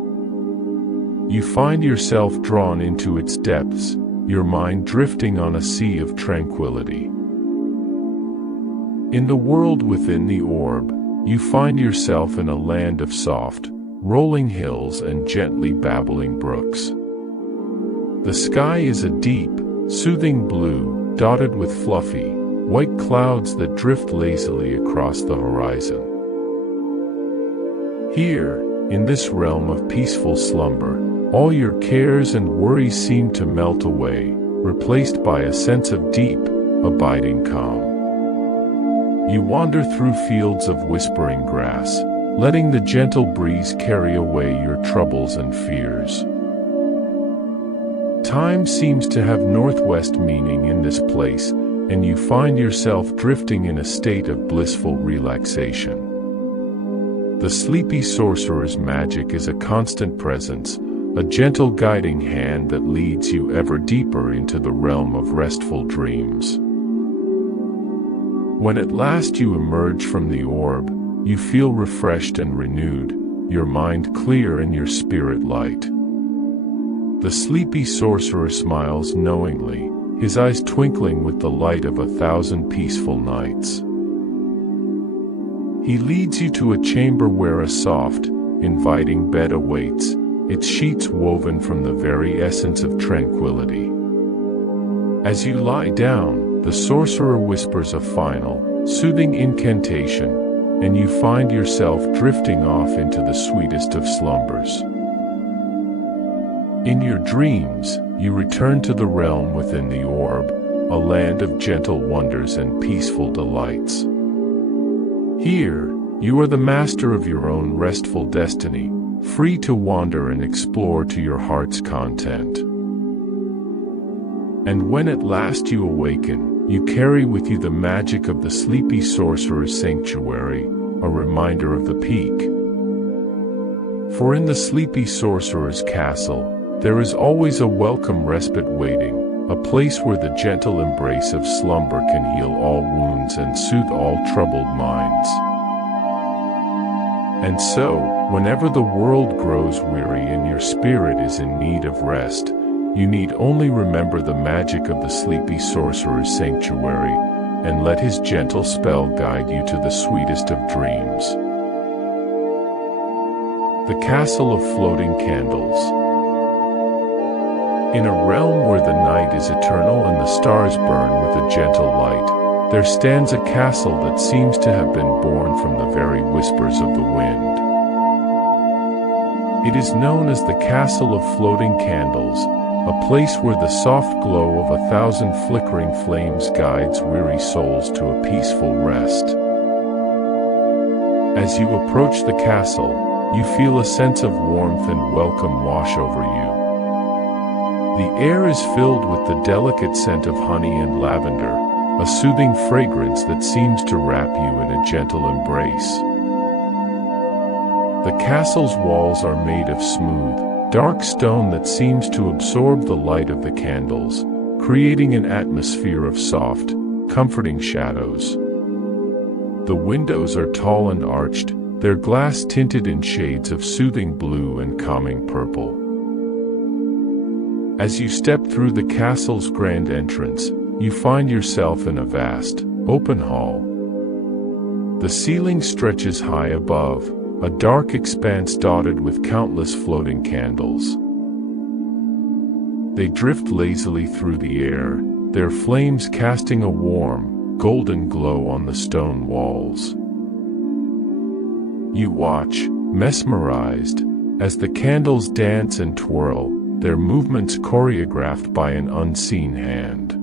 You find yourself drawn into its depths, your mind drifting on a sea of tranquility. In the world within the orb, you find yourself in a land of soft, rolling hills and gently babbling brooks. The sky is a deep, soothing blue, dotted with fluffy, white clouds that drift lazily across the horizon. Here, in this realm of peaceful slumber, all your cares and worries seem to melt away, replaced by a sense of deep, abiding calm. You wander through fields of whispering grass, letting the gentle breeze carry away your troubles and fears. Time seems to have northwest meaning in this place, and you find yourself drifting in a state of blissful relaxation. The Sleepy Sorcerer's magic is a constant presence, a gentle guiding hand that leads you ever deeper into the realm of restful dreams. When at last you emerge from the orb, you feel refreshed and renewed, your mind clear and your spirit light. The Sleepy Sorcerer smiles knowingly, his eyes twinkling with the light of 1,000 peaceful nights. He leads you to a chamber where a soft, inviting bed awaits, its sheets woven from the very essence of tranquility. As you lie down, the sorcerer whispers a final, soothing incantation, and you find yourself drifting off into the sweetest of slumbers. In your dreams, you return to the realm within the orb, a land of gentle wonders and peaceful delights. Here, you are the master of your own restful destiny, free to wander and explore to your heart's content. And when at last you awaken, you carry with you the magic of the sleepy sorcerer's sanctuary, a reminder of the peak. For in the sleepy sorcerer's castle, there is always a welcome respite waiting, a place where the gentle embrace of slumber can heal all wounds and soothe all troubled minds. And so, whenever the world grows weary and your spirit is in need of rest, you need only remember the magic of the sleepy sorcerer's sanctuary, and let his gentle spell guide you to the sweetest of dreams. The Castle of Floating Candles. In a realm where the night is eternal and the stars burn with a gentle light, there stands a castle that seems to have been born from the very whispers of the wind. It is known as the Castle of Floating Candles, a place where the soft glow of 1,000 flickering flames guides weary souls to a peaceful rest. As you approach the castle, you feel a sense of warmth and welcome wash over you. The air is filled with the delicate scent of honey and lavender, a soothing fragrance that seems to wrap you in a gentle embrace. The castle's walls are made of smooth, dark stone that seems to absorb the light of the candles, creating an atmosphere of soft, comforting shadows. The windows are tall and arched, their glass tinted in shades of soothing blue and calming purple. As you step through the castle's grand entrance, you find yourself in a vast, open hall. The ceiling stretches high above, a dark expanse dotted with countless floating candles. They drift lazily through the air, their flames casting a warm, golden glow on the stone walls. You watch, mesmerized, as the candles dance and twirl, their movements choreographed by an unseen hand.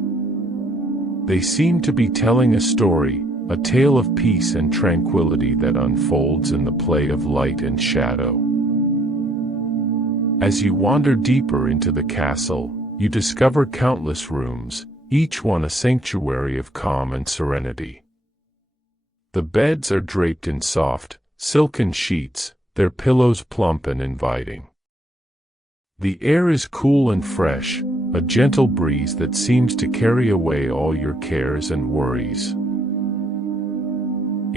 They seem to be telling a story, a tale of peace and tranquility that unfolds in the play of light and shadow. As you wander deeper into the castle, you discover countless rooms, each one a sanctuary of calm and serenity. The beds are draped in soft, silken sheets, their pillows plump and inviting. The air is cool and fresh, a gentle breeze that seems to carry away all your cares and worries.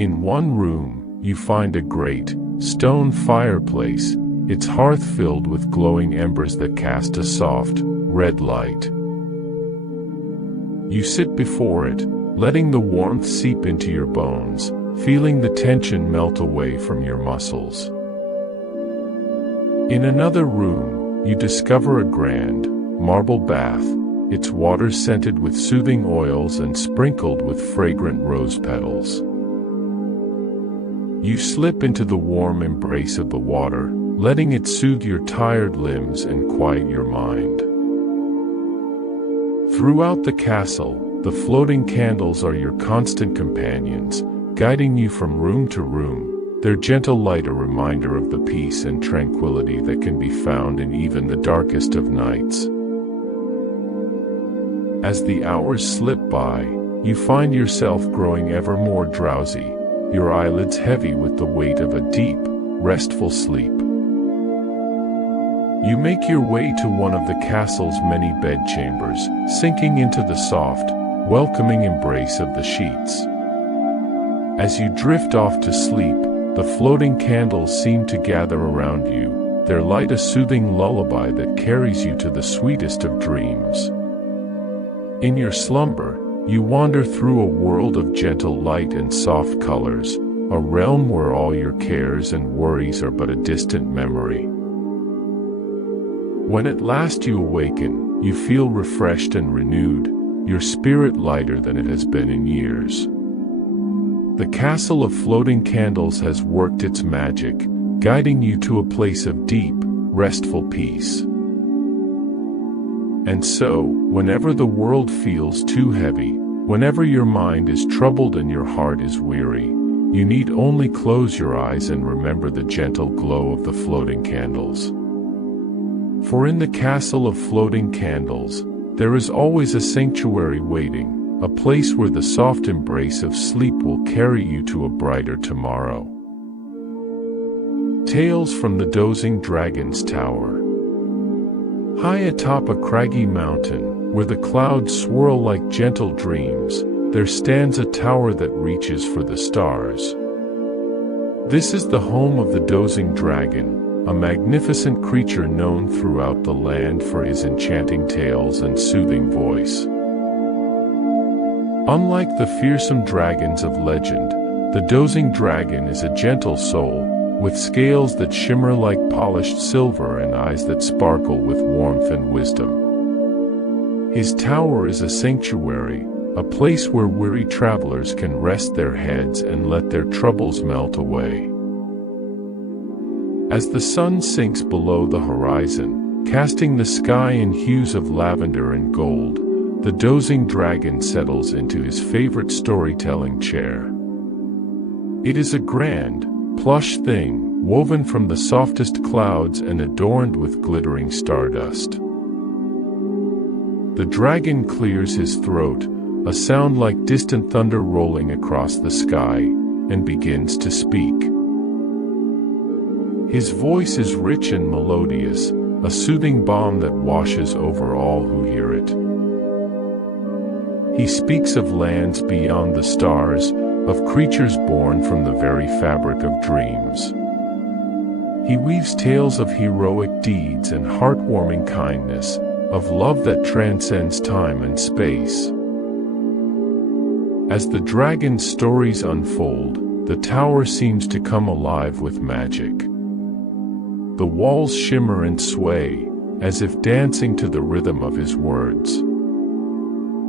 In one room, you find a great, stone fireplace, its hearth filled with glowing embers that cast a soft, red light. You sit before it, letting the warmth seep into your bones, feeling the tension melt away from your muscles. In another room, you discover a grand, marble bath, its water scented with soothing oils and sprinkled with fragrant rose petals. You slip into the warm embrace of the water, letting it soothe your tired limbs and quiet your mind. Throughout the castle, the floating candles are your constant companions, guiding you from room to room, their gentle light a reminder of the peace and tranquility that can be found in even the darkest of nights. As the hours slip by, you find yourself growing ever more drowsy, your eyelids heavy with the weight of a deep, restful sleep. You make your way to one of the castle's many bedchambers, sinking into the soft, welcoming embrace of the sheets. As you drift off to sleep, the floating candles seem to gather around you, their light a soothing lullaby that carries you to the sweetest of dreams. In your slumber, you wander through a world of gentle light and soft colors, a realm where all your cares and worries are but a distant memory. When at last you awaken, you feel refreshed and renewed, your spirit lighter than it has been in years. The Castle of Floating Candles has worked its magic, guiding you to a place of deep, restful peace. And so, whenever the world feels too heavy, whenever your mind is troubled and your heart is weary, you need only close your eyes and remember the gentle glow of the floating candles. For in the castle of floating candles, there is always a sanctuary waiting, a place where the soft embrace of sleep will carry you to a brighter tomorrow. Tales from the Dozing Dragon's Tower. High atop a craggy mountain, where the clouds swirl like gentle dreams, there stands a tower that reaches for the stars. This is the home of the Dozing Dragon, a magnificent creature known throughout the land for his enchanting tales and soothing voice. Unlike the fearsome dragons of legend, the Dozing Dragon is a gentle soul, with scales that shimmer like polished silver and eyes that sparkle with warmth and wisdom. His tower is a sanctuary, a place where weary travelers can rest their heads and let their troubles melt away. As the sun sinks below the horizon, casting the sky in hues of lavender and gold, the Dozing Dragon settles into his favorite storytelling chair. It is a grand, plush thing, woven from the softest clouds and adorned with glittering stardust. The dragon clears his throat, a sound like distant thunder rolling across the sky, and begins to speak. His voice is rich and melodious, a soothing balm that washes over all who hear it. He speaks of lands beyond the stars, of creatures born from the very fabric of dreams. He weaves tales of heroic deeds and heartwarming kindness, of love that transcends time and space. As the dragon's stories unfold, the tower seems to come alive with magic. The walls shimmer and sway, as if dancing to the rhythm of his words.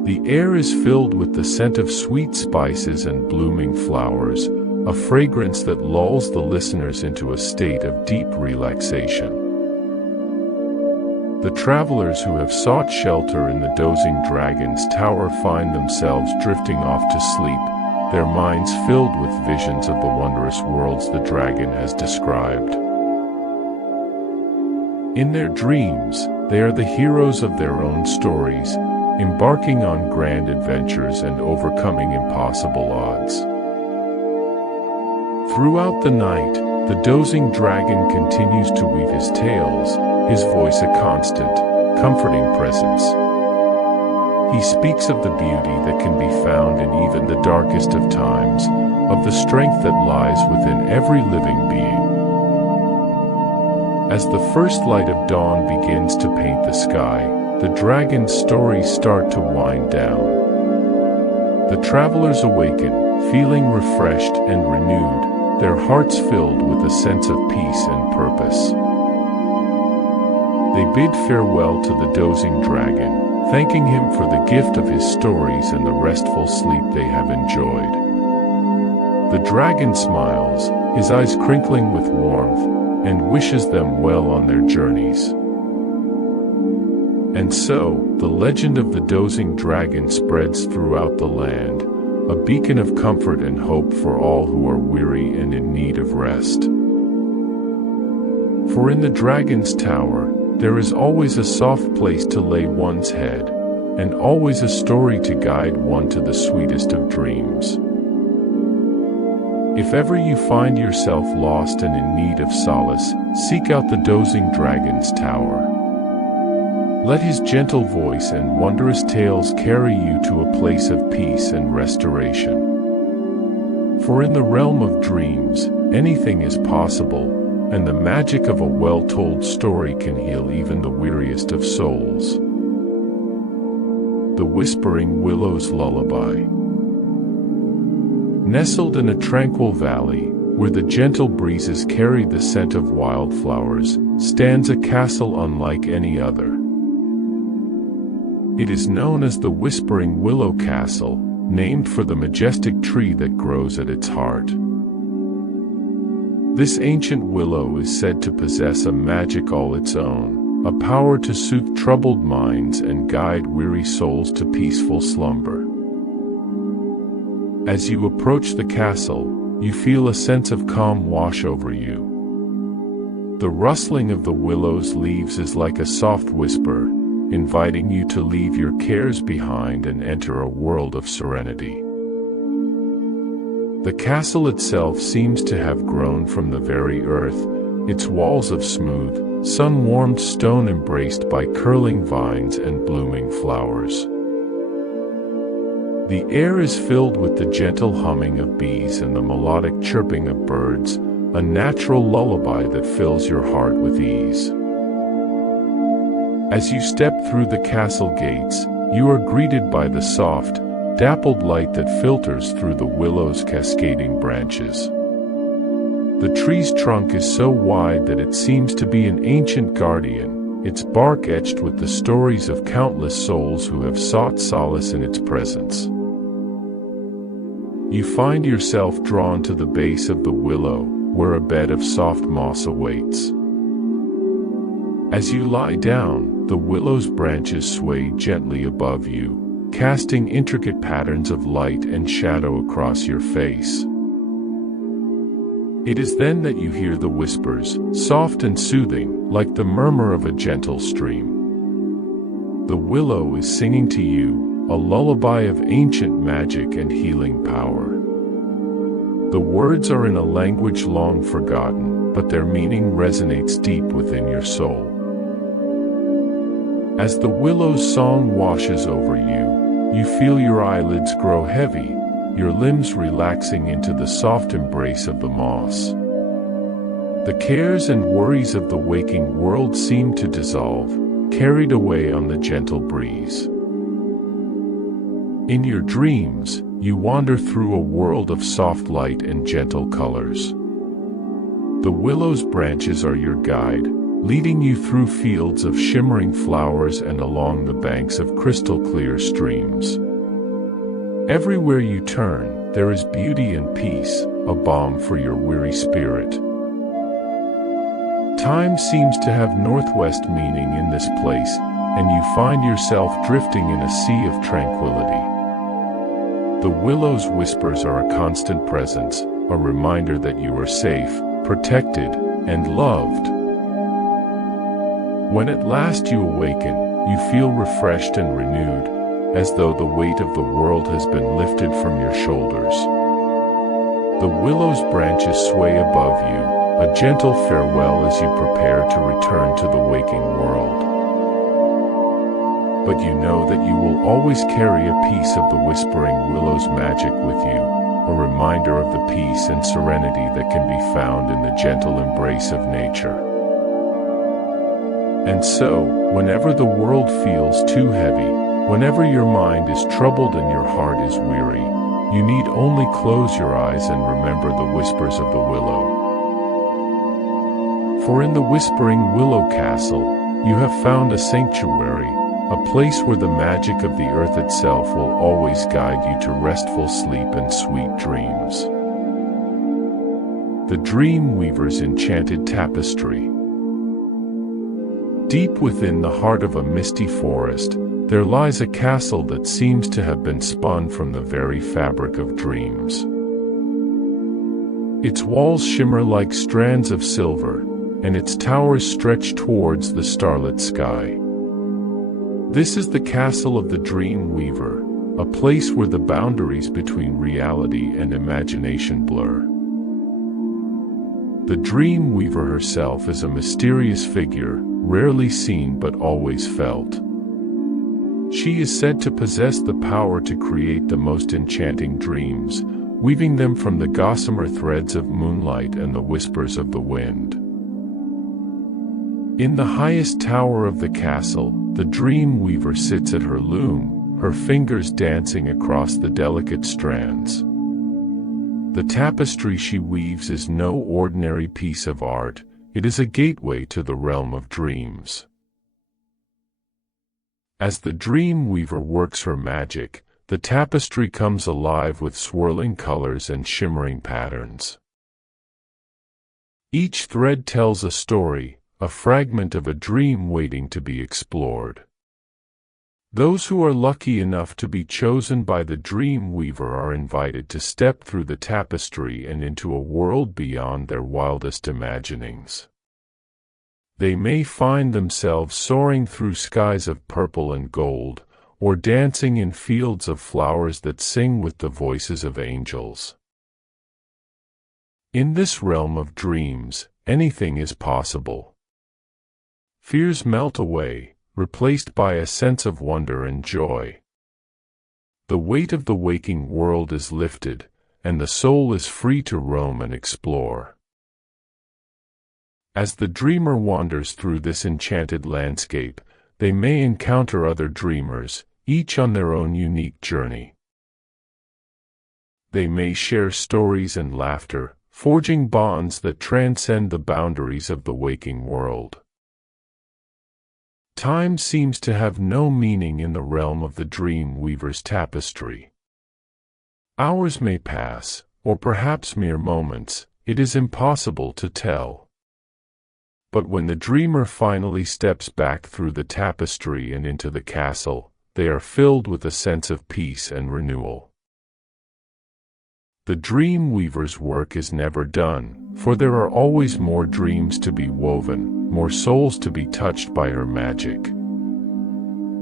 The air is filled with the scent of sweet spices and blooming flowers, a fragrance that lulls the listeners into a state of deep relaxation. The travelers who have sought shelter in the Dozing Dragon's tower find themselves drifting off to sleep, their minds filled with visions of the wondrous worlds the dragon has described. In their dreams, they are the heroes of their own stories, embarking on grand adventures and overcoming impossible odds. Throughout the night, the Dozing Dragon continues to weave his tales, his voice a constant, comforting presence. He speaks of the beauty that can be found in even the darkest of times, of the strength that lies within every living being. As the first light of dawn begins to paint the sky, the dragon's stories start to wind down. The travelers awaken, feeling refreshed and renewed, their hearts filled with a sense of peace and purpose. They bid farewell to the Dozing Dragon, thanking him for the gift of his stories and the restful sleep they have enjoyed. The dragon smiles, his eyes crinkling with warmth, and wishes them well on their journeys. And so, the legend of the Dozing Dragon spreads throughout the land, a beacon of comfort and hope for all who are weary and in need of rest. For in the dragon's tower, there is always a soft place to lay one's head, and always a story to guide one to the sweetest of dreams. If ever you find yourself lost and in need of solace, seek out the Dozing Dragon's tower. Let his gentle voice and wondrous tales carry you to a place of peace and restoration. For in the realm of dreams, anything is possible, and the magic of a well-told story can heal even the weariest of souls. The Whispering Willow's Lullaby. Nestled in a tranquil valley, where the gentle breezes carry the scent of wildflowers, stands a castle unlike any other. It is known as the Whispering Willow Castle, named for the majestic tree that grows at its heart. This ancient willow is said to possess a magic all its own, a power to soothe troubled minds and guide weary souls to peaceful slumber. As you approach the castle, you feel a sense of calm wash over you. The rustling of the willow's leaves is like a soft whisper, inviting you to leave your cares behind and enter a world of serenity. The castle itself seems to have grown from the very earth, its walls of smooth, sun-warmed stone embraced by curling vines and blooming flowers. The air is filled with the gentle humming of bees and the melodic chirping of birds, a natural lullaby that fills your heart with ease. As you step through the castle gates, you are greeted by the soft, dappled light that filters through the willow's cascading branches. The tree's trunk is so wide that it seems to be an ancient guardian, its bark etched with the stories of countless souls who have sought solace in its presence. You find yourself drawn to the base of the willow, where a bed of soft moss awaits. As you lie down, the willow's branches sway gently above you, casting intricate patterns of light and shadow across your face. It is then that you hear the whispers, soft and soothing, like the murmur of a gentle stream. The willow is singing to you, a lullaby of ancient magic and healing power. The words are in a language long forgotten, but their meaning resonates deep within your soul. As the willow's song washes over you, you feel your eyelids grow heavy, your limbs relaxing into the soft embrace of the moss. The cares and worries of the waking world seem to dissolve, carried away on the gentle breeze. In your dreams, you wander through a world of soft light and gentle colors. The willow's branches are your guide, leading you through fields of shimmering flowers and along the banks of crystal-clear streams. Everywhere you turn, there is beauty and peace, a balm for your weary spirit. Time seems to have northwest meaning in this place, and you find yourself drifting in a sea of tranquility. The willow's whispers are a constant presence, a reminder that you are safe, protected, and loved. When at last you awaken, you feel refreshed and renewed, as though the weight of the world has been lifted from your shoulders. The willow's branches sway above you, a gentle farewell as you prepare to return to the waking world. But you know that you will always carry a piece of the whispering willow's magic with you, a reminder of the peace and serenity that can be found in the gentle embrace of nature. And so, whenever the world feels too heavy, whenever your mind is troubled and your heart is weary, you need only close your eyes and remember the whispers of the willow. For in the whispering willow castle, you have found a sanctuary, a place where the magic of the earth itself will always guide you to restful sleep and sweet dreams. The Dream Weaver's Enchanted Tapestry. Deep within the heart of a misty forest, there lies a castle that seems to have been spun from the very fabric of dreams. Its walls shimmer like strands of silver, and its towers stretch towards the starlit sky. This is the castle of the Dream Weaver, a place where the boundaries between reality and imagination blur. The Dream Weaver herself is a mysterious figure, rarely seen but always felt. She is said to possess the power to create the most enchanting dreams, weaving them from the gossamer threads of moonlight and the whispers of the wind. In the highest tower of the castle, the Dream Weaver sits at her loom, her fingers dancing across the delicate strands. The tapestry she weaves is no ordinary piece of art, it is a gateway to the realm of dreams. As the Dream Weaver works her magic, the tapestry comes alive with swirling colors and shimmering patterns. Each thread tells a story, a fragment of a dream waiting to be explored. Those who are lucky enough to be chosen by the dream weaver are invited to step through the tapestry and into a world beyond their wildest imaginings. They may find themselves soaring through skies of purple and gold, or dancing in fields of flowers that sing with the voices of angels. In this realm of dreams, anything is possible. Fears melt away, replaced by a sense of wonder and joy. The weight of the waking world is lifted, and the soul is free to roam and explore. As the dreamer wanders through this enchanted landscape, they may encounter other dreamers, each on their own unique journey. They may share stories and laughter, forging bonds that transcend the boundaries of the waking world. Time seems to have no meaning in the realm of the dream weaver's tapestry. Hours may pass, or perhaps mere moments, it is impossible to tell. But when the dreamer finally steps back through the tapestry and into the castle, they are filled with a sense of peace and renewal. The dream weaver's work is never done, for there are always more dreams to be woven, more souls to be touched by her magic.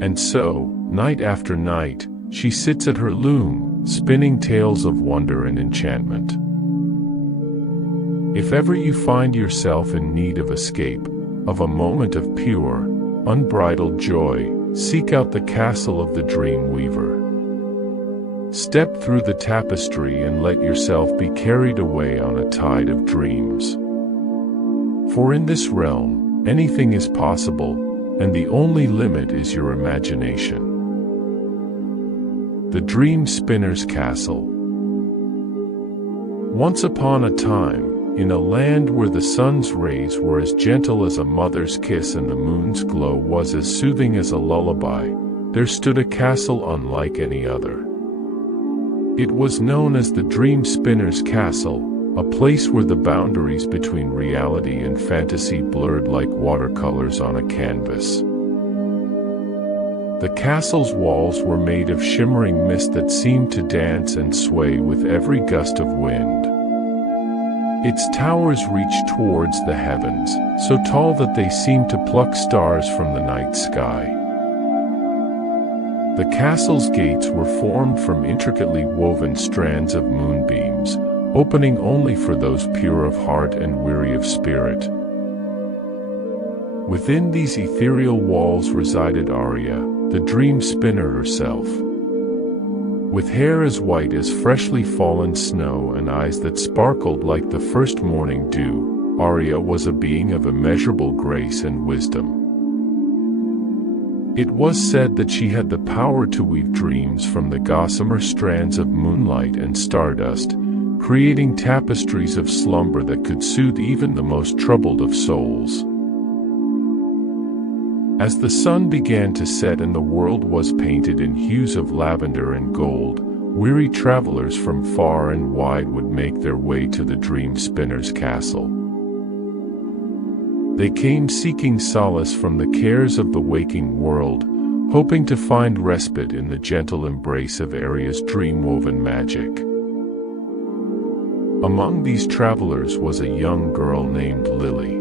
And so, night after night, she sits at her loom, spinning tales of wonder and enchantment. If ever you find yourself in need of escape, of a moment of pure, unbridled joy, seek out the castle of the dream weaver. Step through the tapestry and let yourself be carried away on a tide of dreams. For in this realm, anything is possible, and the only limit is your imagination. The Dream Spinner's Castle. Once upon a time, in a land where the sun's rays were as gentle as a mother's kiss and the moon's glow was as soothing as a lullaby, there stood a castle unlike any other. It was known as the Dream Spinner's Castle, a place where the boundaries between reality and fantasy blurred like watercolors on a canvas. The castle's walls were made of shimmering mist that seemed to dance and sway with every gust of wind. Its towers reached towards the heavens, so tall that they seemed to pluck stars from the night sky. The castle's gates were formed from intricately woven strands of moonbeams, opening only for those pure of heart and weary of spirit. Within these ethereal walls resided Aria, the dream spinner herself. With hair as white as freshly fallen snow and eyes that sparkled like the first morning dew, Aria was a being of immeasurable grace and wisdom. It was said that she had the power to weave dreams from the gossamer strands of moonlight and stardust, creating tapestries of slumber that could soothe even the most troubled of souls. As the sun began to set and the world was painted in hues of lavender and gold, weary travelers from far and wide would make their way to the Dream Spinner's Castle. They came seeking solace from the cares of the waking world, hoping to find respite in the gentle embrace of Aria's dream-woven magic. Among these travelers was a young girl named Lily.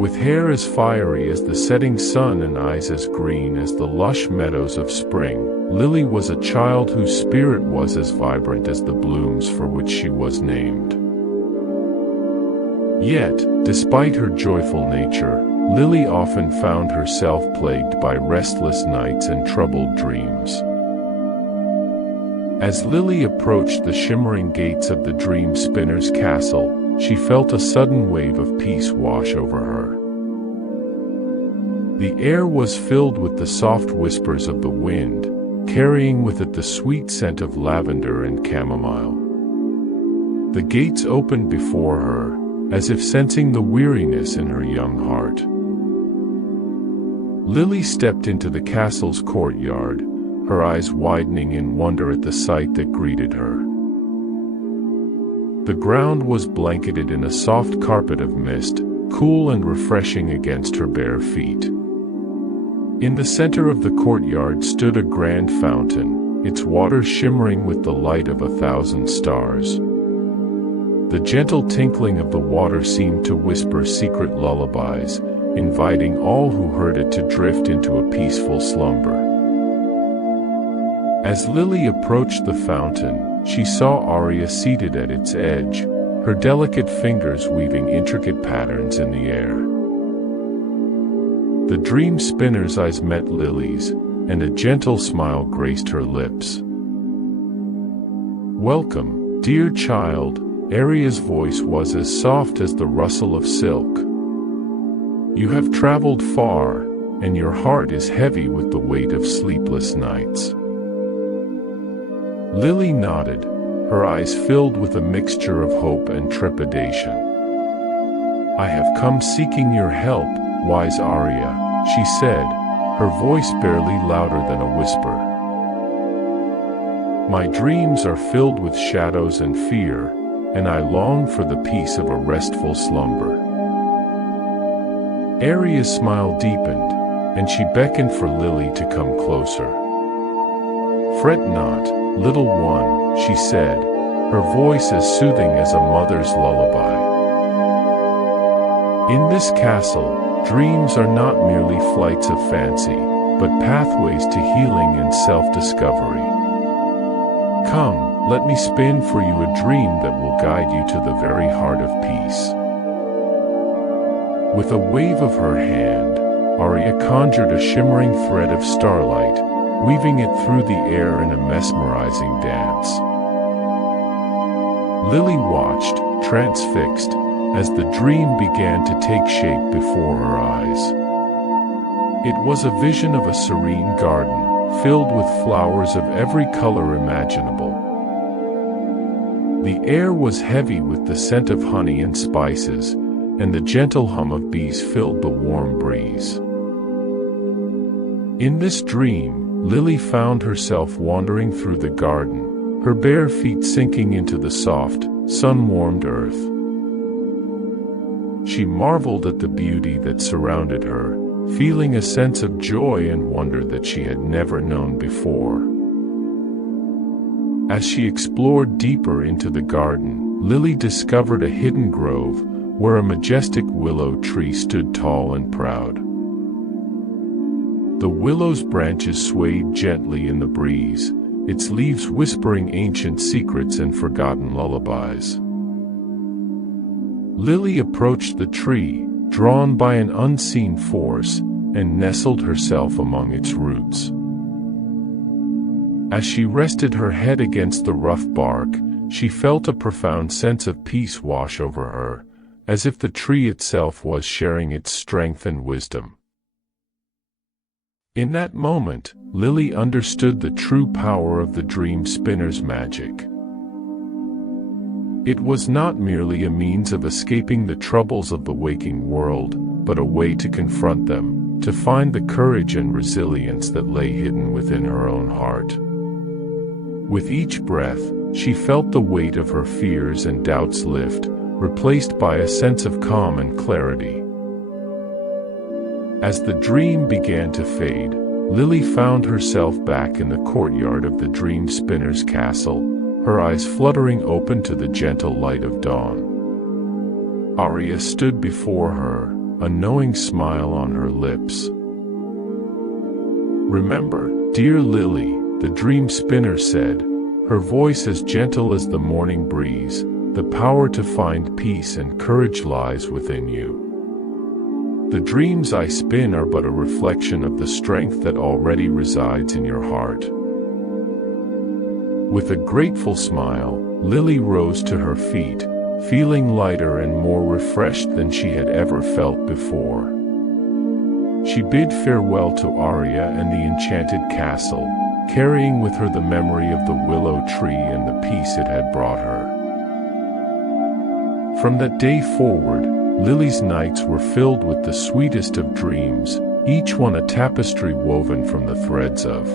With hair as fiery as the setting sun and eyes as green as the lush meadows of spring, Lily was a child whose spirit was as vibrant as the blooms for which she was named. Yet, despite her joyful nature, Lily often found herself plagued by restless nights and troubled dreams. As Lily approached the shimmering gates of the Dream Spinner's Castle, she felt a sudden wave of peace wash over her. The air was filled with the soft whispers of the wind, carrying with it the sweet scent of lavender and chamomile. The gates opened before her, as if sensing the weariness in her young heart. Lily stepped into the castle's courtyard, her eyes widening in wonder at the sight that greeted her. The ground was blanketed in a soft carpet of mist, cool and refreshing against her bare feet. In the center of the courtyard stood a grand fountain, its water shimmering with the light of 1,000 stars. The gentle tinkling of the water seemed to whisper secret lullabies, inviting all who heard it to drift into a peaceful slumber. As Lily approached the fountain, she saw Arya seated at its edge, her delicate fingers weaving intricate patterns in the air. The dream spinner's eyes met Lily's, and a gentle smile graced her lips. "Welcome, dear child," Arya's voice was as soft as the rustle of silk. "You have traveled far, and your heart is heavy with the weight of sleepless nights." Lily nodded, her eyes filled with a mixture of hope and trepidation. "I have come seeking your help, wise Arya," she said, her voice barely louder than a whisper. "My dreams are filled with shadows and fear, and I long for the peace of a restful slumber." Arya's smile deepened, and she beckoned for Lily to come closer. "Fret not, little one," she said, her voice as soothing as a mother's lullaby. "In this castle, dreams are not merely flights of fancy, but pathways to healing and self-discovery. Come, let me spin for you a dream that will guide you to the very heart of peace." With a wave of her hand, Arya conjured a shimmering thread of starlight, weaving it through the air in a mesmerizing dance. Lily watched, transfixed, as the dream began to take shape before her eyes. It was a vision of a serene garden, filled with flowers of every color imaginable. The air was heavy with the scent of honey and spices, and the gentle hum of bees filled the warm breeze. In this dream, Lily found herself wandering through the garden, her bare feet sinking into the soft, sun-warmed earth. She marveled at the beauty that surrounded her, feeling a sense of joy and wonder that she had never known before. As she explored deeper into the garden, Lily discovered a hidden grove, where a majestic willow tree stood tall and proud. The willow's branches swayed gently in the breeze, its leaves whispering ancient secrets and forgotten lullabies. Lily approached the tree, drawn by an unseen force, and nestled herself among its roots. As she rested her head against the rough bark, she felt a profound sense of peace wash over her, as if the tree itself was sharing its strength and wisdom. In that moment, Lily understood the true power of the dream spinner's magic. It was not merely a means of escaping the troubles of the waking world, but a way to confront them, to find the courage and resilience that lay hidden within her own heart. With each breath, she felt the weight of her fears and doubts lift, replaced by a sense of calm and clarity. As the dream began to fade, Lily found herself back in the courtyard of the dream spinner's castle, her eyes fluttering open to the gentle light of dawn. Arya stood before her, a knowing smile on her lips. "Remember, dear Lily," the dream spinner said, her voice as gentle as the morning breeze, "the power to find peace and courage lies within you. The dreams I spin are but a reflection of the strength that already resides in your heart." With a grateful smile, Lily rose to her feet, feeling lighter and more refreshed than she had ever felt before. She bid farewell to Arya and the enchanted castle, carrying with her the memory of the willow tree and the peace it had brought her. From that day forward, Lily's nights were filled with the sweetest of dreams, each one a tapestry woven from the threads of.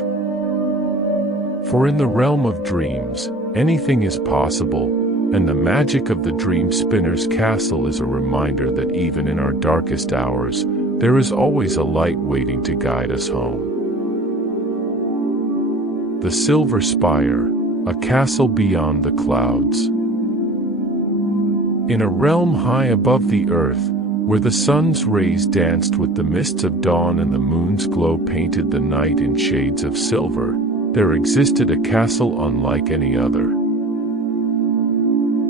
For in the realm of dreams, anything is possible, and the magic of the dream spinner's castle is a reminder that even in our darkest hours, there is always a light waiting to guide us home. The Silver Spire, a castle beyond the clouds. In a realm high above the earth, where the sun's rays danced with the mists of dawn and the moon's glow painted the night in shades of silver, there existed a castle unlike any other.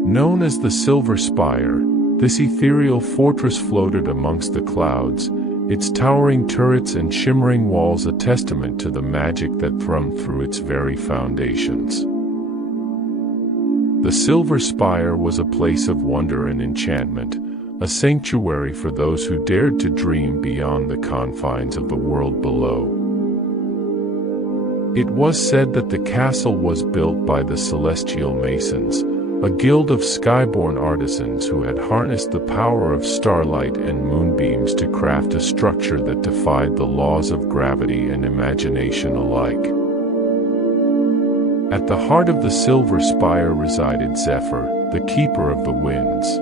Known as the Silver Spire, this ethereal fortress floated amongst the clouds, its towering turrets and shimmering walls a testament to the magic that thrummed through its very foundations. The Silver Spire was a place of wonder and enchantment, a sanctuary for those who dared to dream beyond the confines of the world below. It was said that the castle was built by the Celestial Masons, a guild of skyborn artisans who had harnessed the power of starlight and moonbeams to craft a structure that defied the laws of gravity and imagination alike. At the heart of the Silver Spire resided Zephyr, the keeper of the winds.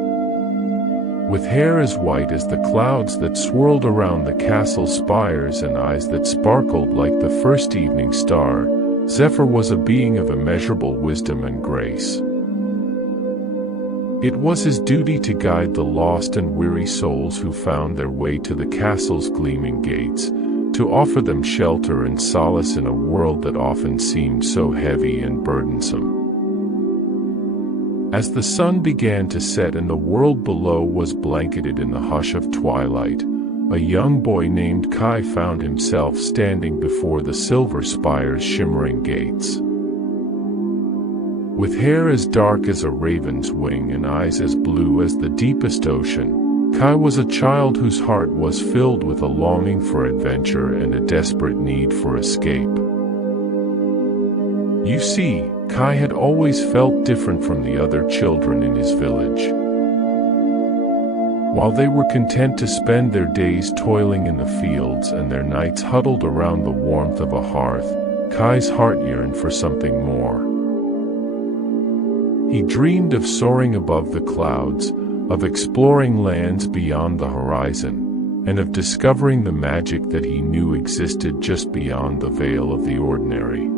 With hair as white as the clouds that swirled around the castle's spires and eyes that sparkled like the first evening star, Zephyr was a being of immeasurable wisdom and grace. It was his duty to guide the lost and weary souls who found their way to the castle's gleaming gates, to offer them shelter and solace in a world that often seemed so heavy and burdensome. As the sun began to set and the world below was blanketed in the hush of twilight, a young boy named Kai found himself standing before the Silver Spire's shimmering gates. With hair as dark as a raven's wing and eyes as blue as the deepest ocean, Kai was a child whose heart was filled with a longing for adventure and a desperate need for escape. You see, Kai had always felt different from the other children in his village. While they were content to spend their days toiling in the fields and their nights huddled around the warmth of a hearth, Kai's heart yearned for something more. He dreamed of soaring above the clouds, of exploring lands beyond the horizon, and of discovering the magic that he knew existed just beyond the veil of the ordinary.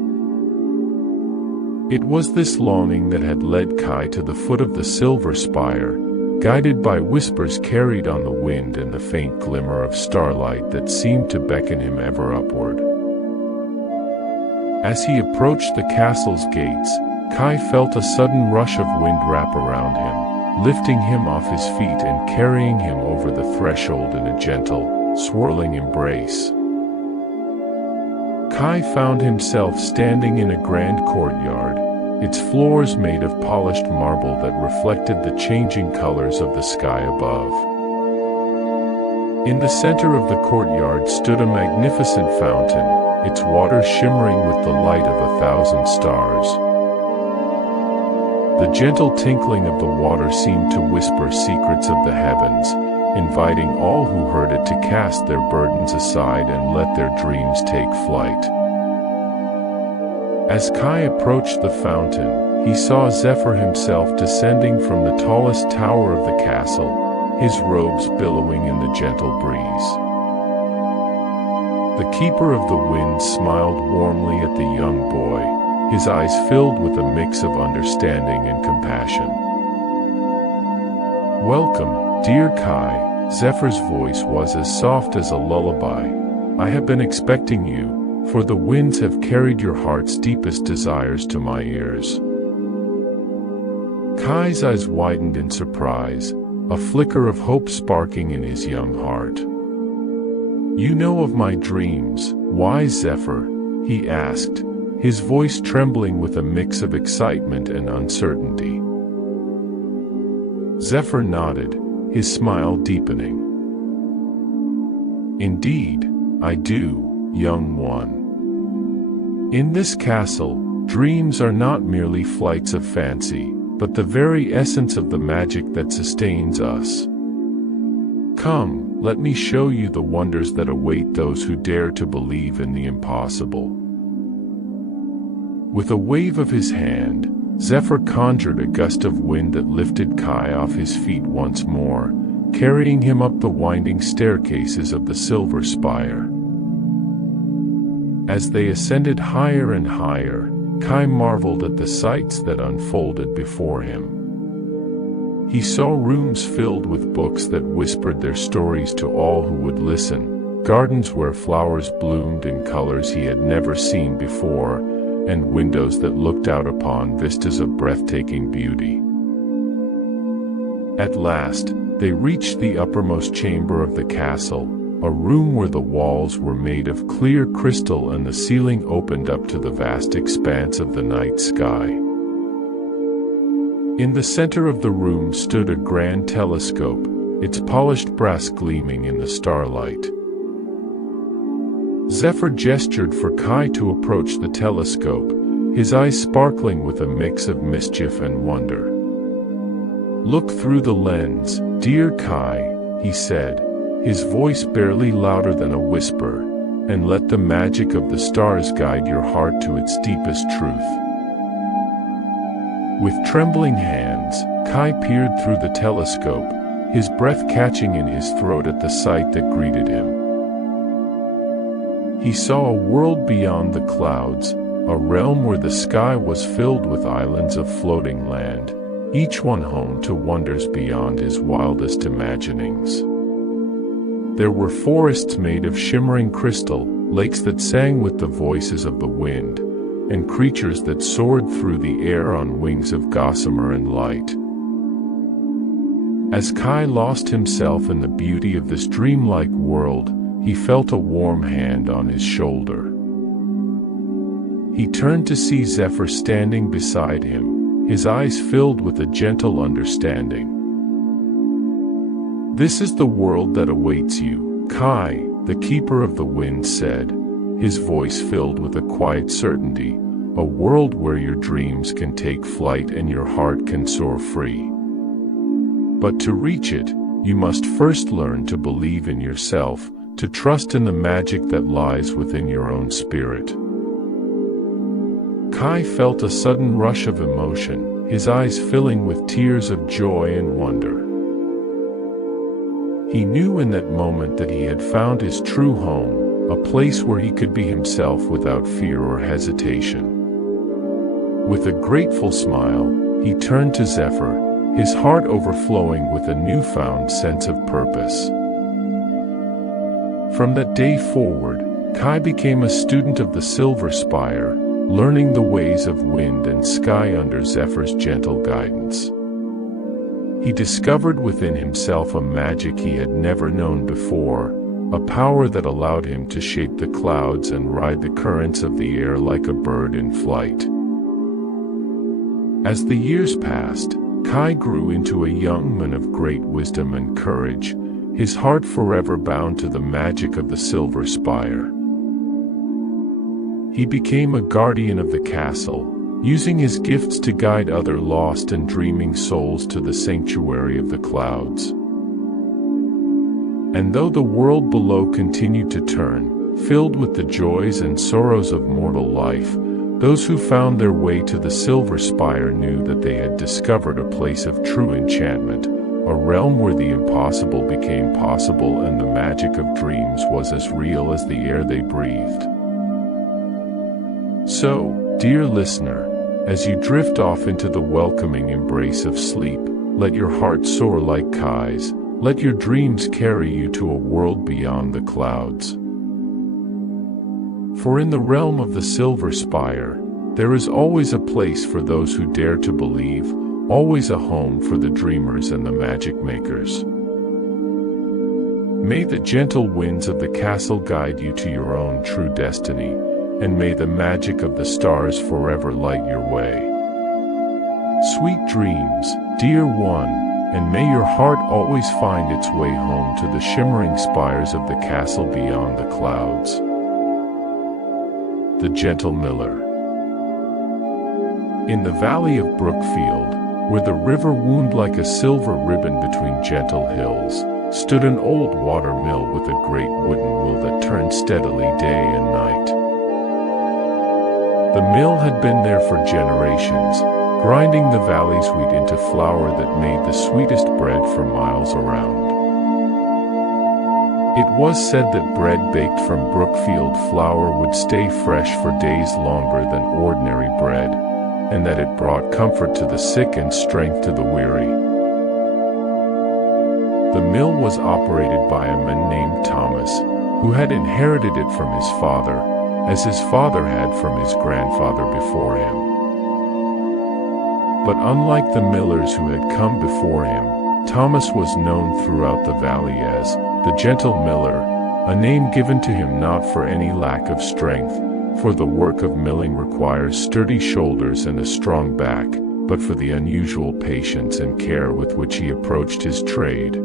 It was this longing that had led Kai to the foot of the Silver Spire, guided by whispers carried on the wind and the faint glimmer of starlight that seemed to beckon him ever upward. As he approached the castle's gates, Kai felt a sudden rush of wind wrap around him, lifting him off his feet and carrying him over the threshold in a gentle, swirling embrace. Kai found himself standing in a grand courtyard, its floors made of polished marble that reflected the changing colors of the sky above. In the center of the courtyard stood a magnificent fountain, its water shimmering with the light of 1,000 stars. The gentle tinkling of the water seemed to whisper secrets of the heavens, inviting all who heard it to cast their burdens aside and let their dreams take flight. As Kai approached the fountain, he saw Zephyr himself descending from the tallest tower of the castle, his robes billowing in the gentle breeze. The keeper of the winds smiled warmly at the young boy, his eyes filled with a mix of understanding and compassion. "Welcome, dear Kai," Zephyr's voice was as soft as a lullaby. "I have been expecting you, for the winds have carried your heart's deepest desires to my ears." Kai's eyes widened in surprise, a flicker of hope sparking in his young heart. "You know of my dreams, wise Zephyr?" he asked, his voice trembling with a mix of excitement and uncertainty. Zephyr nodded, his smile deepening. "Indeed, I do, young one. In this castle, dreams are not merely flights of fancy, but the very essence of the magic that sustains us. Come, let me show you the wonders that await those who dare to believe in the impossible." With a wave of his hand, Zephyr conjured a gust of wind that lifted Kai off his feet once more, carrying him up the winding staircases of the silver spire. As they ascended higher and higher, Kai marveled at the sights that unfolded before him. He saw rooms filled with books that whispered their stories to all who would listen, gardens where flowers bloomed in colors he had never seen before, and windows that looked out upon vistas of breathtaking beauty. At last, they reached the uppermost chamber of the castle, a room where the walls were made of clear crystal and the ceiling opened up to the vast expanse of the night sky. In the center of the room stood a grand telescope, its polished brass gleaming in the starlight. Zephyr gestured for Kai to approach the telescope, his eyes sparkling with a mix of mischief and wonder. "Look through the lens, dear Kai," he said, his voice barely louder than a whisper, "and let the magic of the stars guide your heart to its deepest truth." With trembling hands, Kai peered through the telescope, his breath catching in his throat at the sight that greeted him. He saw a world beyond the clouds, a realm where the sky was filled with islands of floating land, each one home to wonders beyond his wildest imaginings. There were forests made of shimmering crystal, lakes that sang with the voices of the wind, and creatures that soared through the air on wings of gossamer and light. As Kai lost himself in the beauty of this dreamlike world, he felt a warm hand on his shoulder. He turned to see Zephyr standing beside him, his eyes filled with a gentle understanding. "This is the world that awaits you, Kai," the keeper of the wind said, his voice filled with a quiet certainty, "a world where your dreams can take flight and your heart can soar free. But to reach it, you must first learn to believe in yourself, to trust in the magic that lies within your own spirit." Kai felt a sudden rush of emotion, his eyes filling with tears of joy and wonder. He knew in that moment that he had found his true home, a place where he could be himself without fear or hesitation. With a grateful smile, he turned to Zephyr, his heart overflowing with a newfound sense of purpose. From that day forward, Kai became a student of the Silver Spire, learning the ways of wind and sky under Zephyr's gentle guidance. He discovered within himself a magic he had never known before, a power that allowed him to shape the clouds and ride the currents of the air like a bird in flight. As the years passed, Kai grew into a young man of great wisdom and courage, his heart forever bound to the magic of the Silver Spire. He became a guardian of the castle, using his gifts to guide other lost and dreaming souls to the sanctuary of the clouds. And though the world below continued to turn, filled with the joys and sorrows of mortal life, those who found their way to the Silver Spire knew that they had discovered a place of true enchantment, a realm where the impossible became possible and the magic of dreams was as real as the air they breathed. So, dear listener, as you drift off into the welcoming embrace of sleep, let your heart soar like Kai's, let your dreams carry you to a world beyond the clouds. For in the realm of the Silver Spire, there is always a place for those who dare to believe, always a home for the dreamers and the magic makers. May the gentle winds of the castle guide you to your own true destiny, and may the magic of the stars forever light your way. Sweet dreams, dear one, and may your heart always find its way home to the shimmering spires of the castle beyond the clouds. The Gentle Miller. In the valley of Brookfield, where the river wound like a silver ribbon between gentle hills, stood an old water mill with a great wooden wheel that turned steadily day and night. The mill had been there for generations, grinding the valley's wheat into flour that made the sweetest bread for miles around. It was said that bread baked from Brookfield flour would stay fresh for days longer than ordinary bread, and that it brought comfort to the sick and strength to the weary. The mill was operated by a man named Thomas, who had inherited it from his father, as his father had from his grandfather before him. But unlike the millers who had come before him, Thomas was known throughout the valley as the gentle miller, a name given to him not for any lack of strength, for the work of milling requires sturdy shoulders and a strong back, but for the unusual patience and care with which he approached his trade.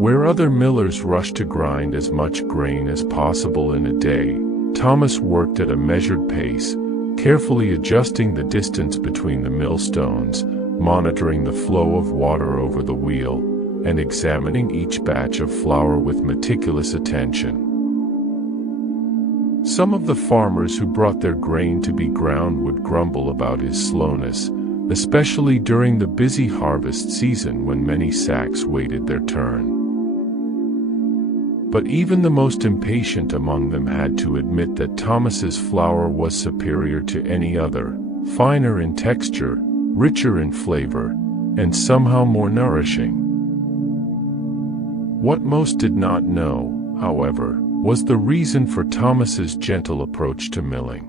Where other millers rushed to grind as much grain as possible in a day, Thomas worked at a measured pace, carefully adjusting the distance between the millstones, monitoring the flow of water over the wheel, and examining each batch of flour with meticulous attention. Some of the farmers who brought their grain to be ground would grumble about his slowness, especially during the busy harvest season when many sacks waited their turn. But even the most impatient among them had to admit that Thomas's flour was superior to any other, finer in texture, richer in flavor, and somehow more nourishing. What most did not know, however, was the reason for Thomas's gentle approach to milling.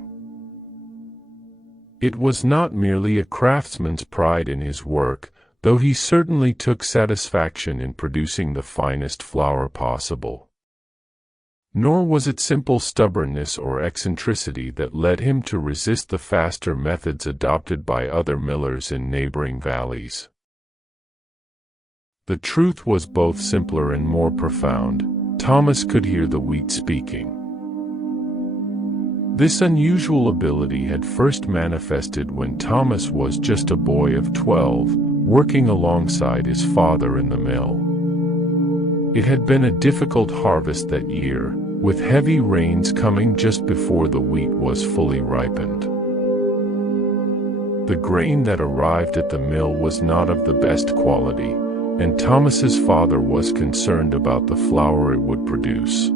It was not merely a craftsman's pride in his work, though he certainly took satisfaction in producing the finest flour possible. Nor was it simple stubbornness or eccentricity that led him to resist the faster methods adopted by other millers in neighboring valleys. The truth was both simpler and more profound. Thomas could hear the wheat speaking. This unusual ability had first manifested when Thomas was just a boy of 12, working alongside his father in the mill. It had been a difficult harvest that year, with heavy rains coming just before the wheat was fully ripened. The grain that arrived at the mill was not of the best quality, and Thomas's father was concerned about the flour it would produce.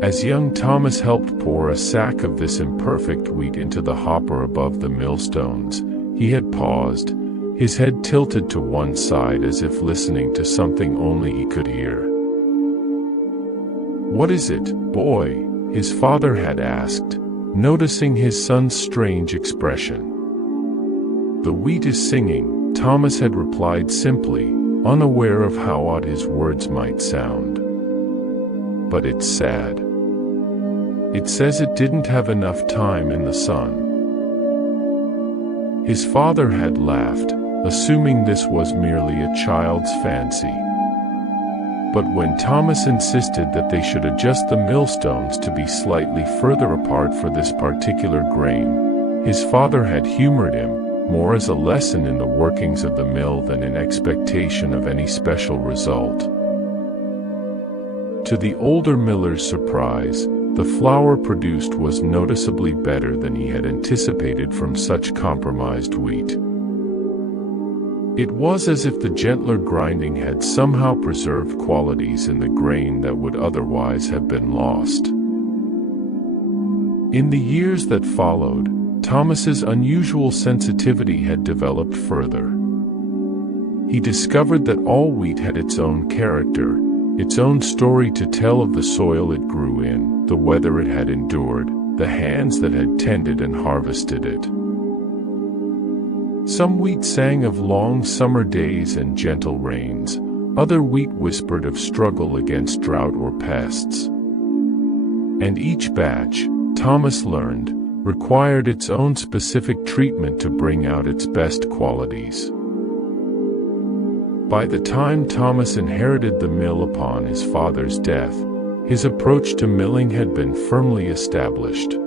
As young Thomas helped pour a sack of this imperfect wheat into the hopper above the millstones, he had paused, his head tilted to one side as if listening to something only he could hear. "What is it, boy?" his father had asked, noticing his son's strange expression. "The wheat is singing," Thomas had replied simply, unaware of how odd his words might sound. "But it's sad. It says it didn't have enough time in the sun." His father had laughed, assuming this was merely a child's fancy. But when Thomas insisted that they should adjust the millstones to be slightly further apart for this particular grain, his father had humored him, more as a lesson in the workings of the mill than in expectation of any special result. To the older miller's surprise, the flour produced was noticeably better than he had anticipated from such compromised wheat. It was as if the gentler grinding had somehow preserved qualities in the grain that would otherwise have been lost. In the years that followed, Thomas's unusual sensitivity had developed further. He discovered that all wheat had its own character, its own story to tell of the soil it grew in, the weather it had endured, the hands that had tended and harvested it. Some wheat sang of long summer days and gentle rains, other wheat whispered of struggle against drought or pests. And each batch, Thomas learned, required its own specific treatment to bring out its best qualities. By the time Thomas inherited the mill upon his father's death, his approach to milling had been firmly established.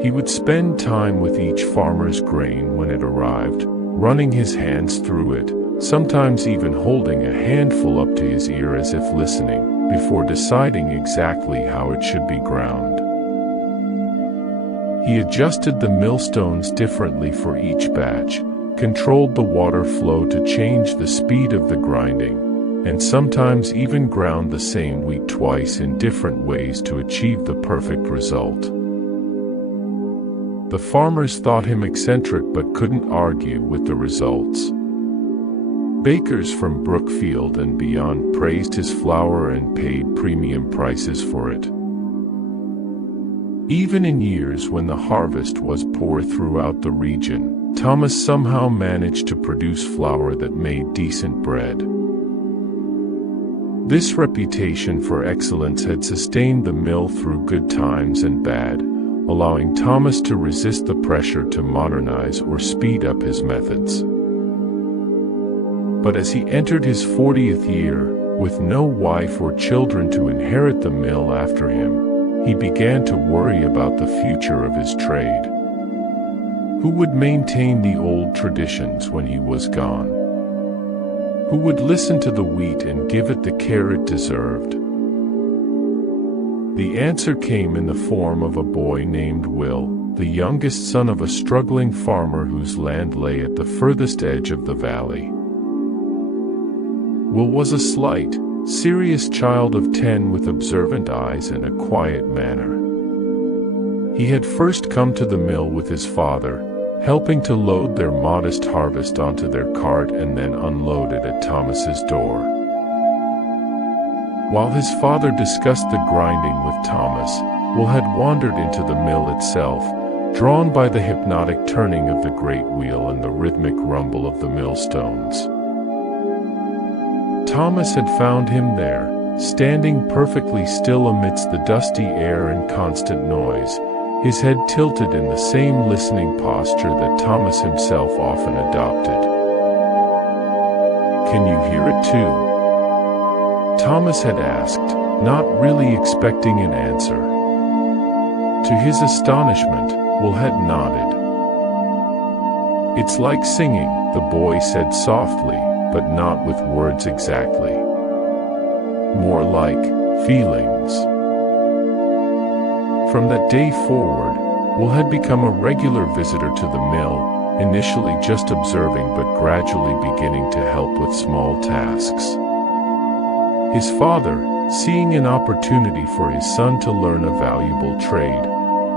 He would spend time with each farmer's grain when it arrived, running his hands through it, sometimes even holding a handful up to his ear as if listening, before deciding exactly how it should be ground. He adjusted the millstones differently for each batch, controlled the water flow to change the speed of the grinding, and sometimes even ground the same wheat twice in different ways to achieve the perfect result. The farmers thought him eccentric but couldn't argue with the results. Bakers from Brookfield and beyond praised his flour and paid premium prices for it. Even in years when the harvest was poor throughout the region, Thomas somehow managed to produce flour that made decent bread. This reputation for excellence had sustained the mill through good times and bad, allowing Thomas to resist the pressure to modernize or speed up his methods. But as he entered his 40th year, with no wife or children to inherit the mill after him, he began to worry about the future of his trade. Who would maintain the old traditions when he was gone? Who would listen to the wheat and give it the care it deserved? The answer came in the form of a boy named Will, the youngest son of a struggling farmer whose land lay at the furthest edge of the valley. Will was a slight, serious child of 10 with observant eyes and a quiet manner. He had first come to the mill with his father, helping to load their modest harvest onto their cart and then unload it at Thomas's door. While his father discussed the grinding with Thomas, Will had wandered into the mill itself, drawn by the hypnotic turning of the great wheel and the rhythmic rumble of the millstones. Thomas had found him there, standing perfectly still amidst the dusty air and constant noise, his head tilted in the same listening posture that Thomas himself often adopted. "Can you hear it too?" Thomas had asked, not really expecting an answer. To his astonishment, Will had nodded. "It's like singing," the boy said softly, but not with words exactly. "More like feelings." From that day forward, Will had become a regular visitor to the mill, initially just observing but gradually beginning to help with small tasks. His father, seeing an opportunity for his son to learn a valuable trade,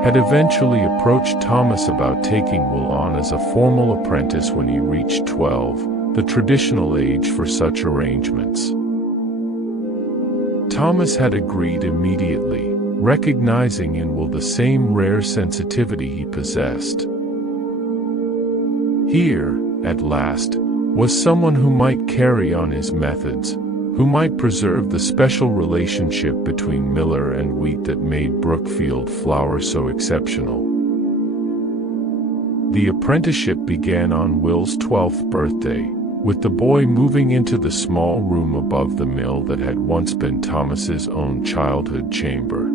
had eventually approached Thomas about taking Will on as a formal apprentice when he reached 12, the traditional age for such arrangements. Thomas had agreed immediately, recognizing in Will the same rare sensitivity he possessed. Here, at last, was someone who might carry on his methods, who might preserve the special relationship between miller and wheat that made Brookfield flour so exceptional. The apprenticeship began on Will's 12th birthday, with the boy moving into the small room above the mill that had once been Thomas's own childhood chamber.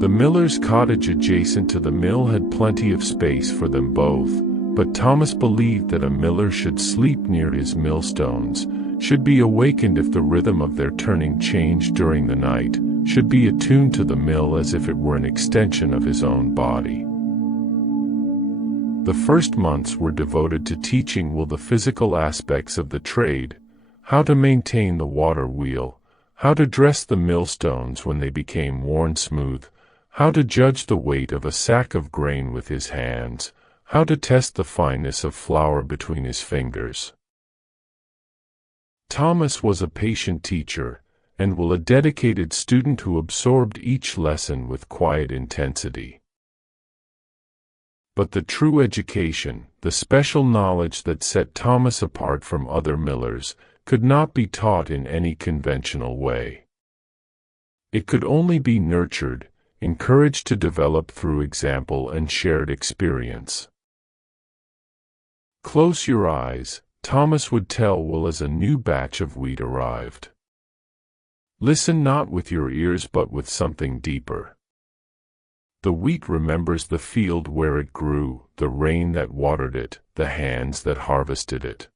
The miller's cottage adjacent to the mill had plenty of space for them both, but Thomas believed that a miller should sleep near his millstones, should be awakened if the rhythm of their turning changed during the night, should be attuned to the mill as if it were an extension of his own body. The first months were devoted to teaching Will the physical aspects of the trade, how to maintain the water wheel, how to dress the millstones when they became worn smooth, how to judge the weight of a sack of grain with his hands, how to test the fineness of flour between his fingers. Thomas was a patient teacher, and Will a dedicated student who absorbed each lesson with quiet intensity. But the true education, the special knowledge that set Thomas apart from other millers, could not be taught in any conventional way. It could only be nurtured, encouraged to develop through example and shared experience. "Close your eyes," Thomas would tell Will as a new batch of wheat arrived. "Listen not with your ears but with something deeper. The wheat remembers the field where it grew, the rain that watered it, the hands that harvested it.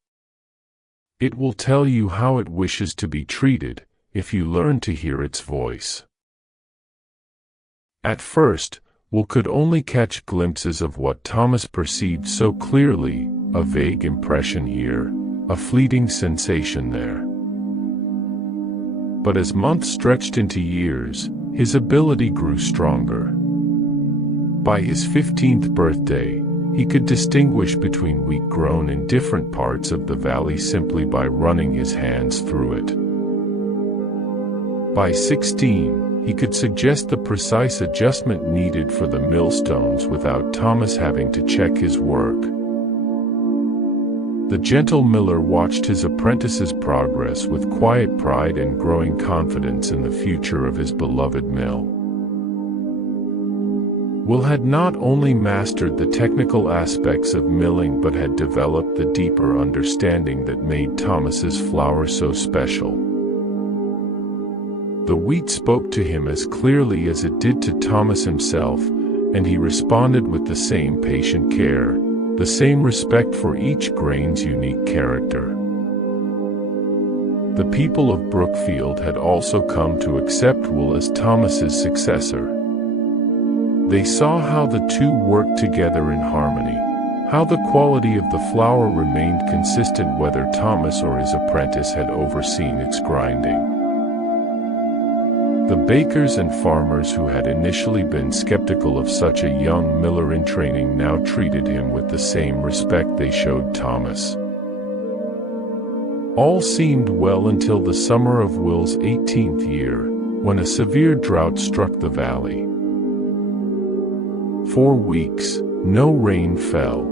It will tell you how it wishes to be treated, if you learn to hear its voice." At first, Will could only catch glimpses of what Thomas perceived so clearly, a vague impression here, a fleeting sensation there. But as months stretched into years, his ability grew stronger. By his 15th birthday, he could distinguish between wheat grown in different parts of the valley simply by running his hands through it. By 16, he could suggest the precise adjustment needed for the millstones without Thomas having to check his work. The gentle miller watched his apprentice's progress with quiet pride and growing confidence in the future of his beloved mill. Will had not only mastered the technical aspects of milling but had developed the deeper understanding that made Thomas's flour so special. The wheat spoke to him as clearly as it did to Thomas himself, and he responded with the same patient care, the same respect for each grain's unique character. The people of Brookfield had also come to accept Will as Thomas's successor. They saw how the two worked together in harmony, how the quality of the flour remained consistent whether Thomas or his apprentice had overseen its grinding. The bakers and farmers who had initially been skeptical of such a young miller in training now treated him with the same respect they showed Thomas. All seemed well until the summer of Will's 18th year, when a severe drought struck the valley. 4 weeks, no rain fell.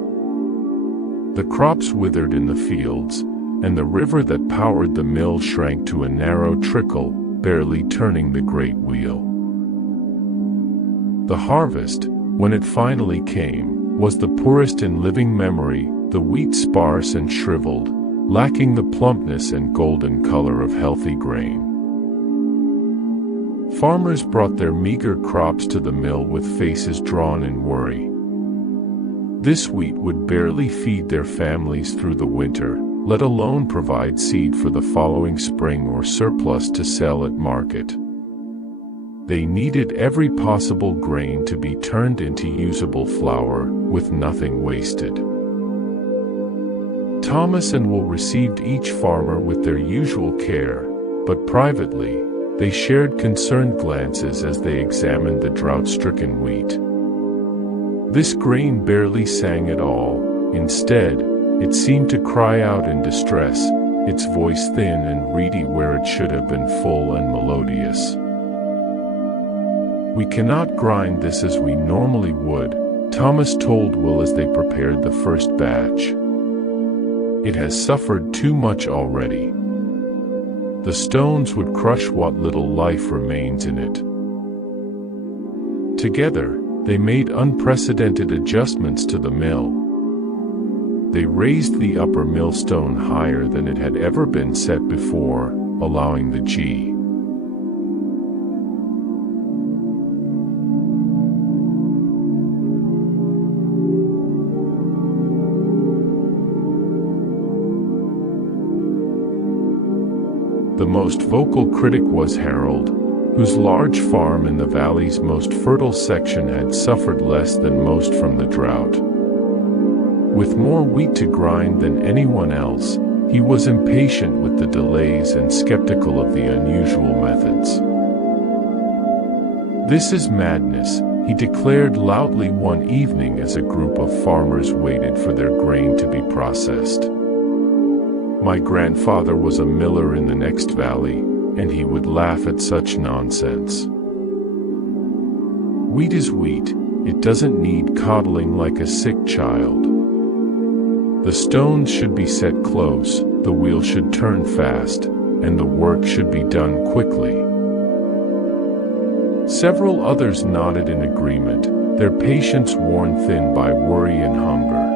The crops withered in the fields, and the river that powered the mill shrank to a narrow trickle, barely turning the great wheel. The harvest, when it finally came, was the poorest in living memory, the wheat sparse and shriveled, lacking the plumpness and golden color of healthy grain. Farmers brought their meager crops to the mill with faces drawn in worry. This wheat would barely feed their families through the winter, let alone provide seed for the following spring or surplus to sell at market. They needed every possible grain to be turned into usable flour, with nothing wasted. Thomas and Will received each farmer with their usual care, but privately, they shared concerned glances as they examined the drought-stricken wheat. This grain barely sang at all. Instead, it seemed to cry out in distress, its voice thin and reedy where it should have been full and melodious. "We cannot grind this as we normally would," Thomas told Will as they prepared the first batch. "It has suffered too much already. The stones would crush what little life remains in it." Together, they made unprecedented adjustments to the mill. They raised the upper millstone higher than it had ever been set before, allowing the G. The most vocal critic was Harold, whose large farm in the valley's most fertile section had suffered less than most from the drought. With more wheat to grind than anyone else, he was impatient with the delays and skeptical of the unusual methods. "This is madness," he declared loudly one evening as a group of farmers waited for their grain to be processed. "My grandfather was a miller in the next valley, and he would laugh at such nonsense. Wheat is wheat, it doesn't need coddling like a sick child. The stones should be set close, the wheel should turn fast, and the work should be done quickly." Several others nodded in agreement, their patience worn thin by worry and hunger.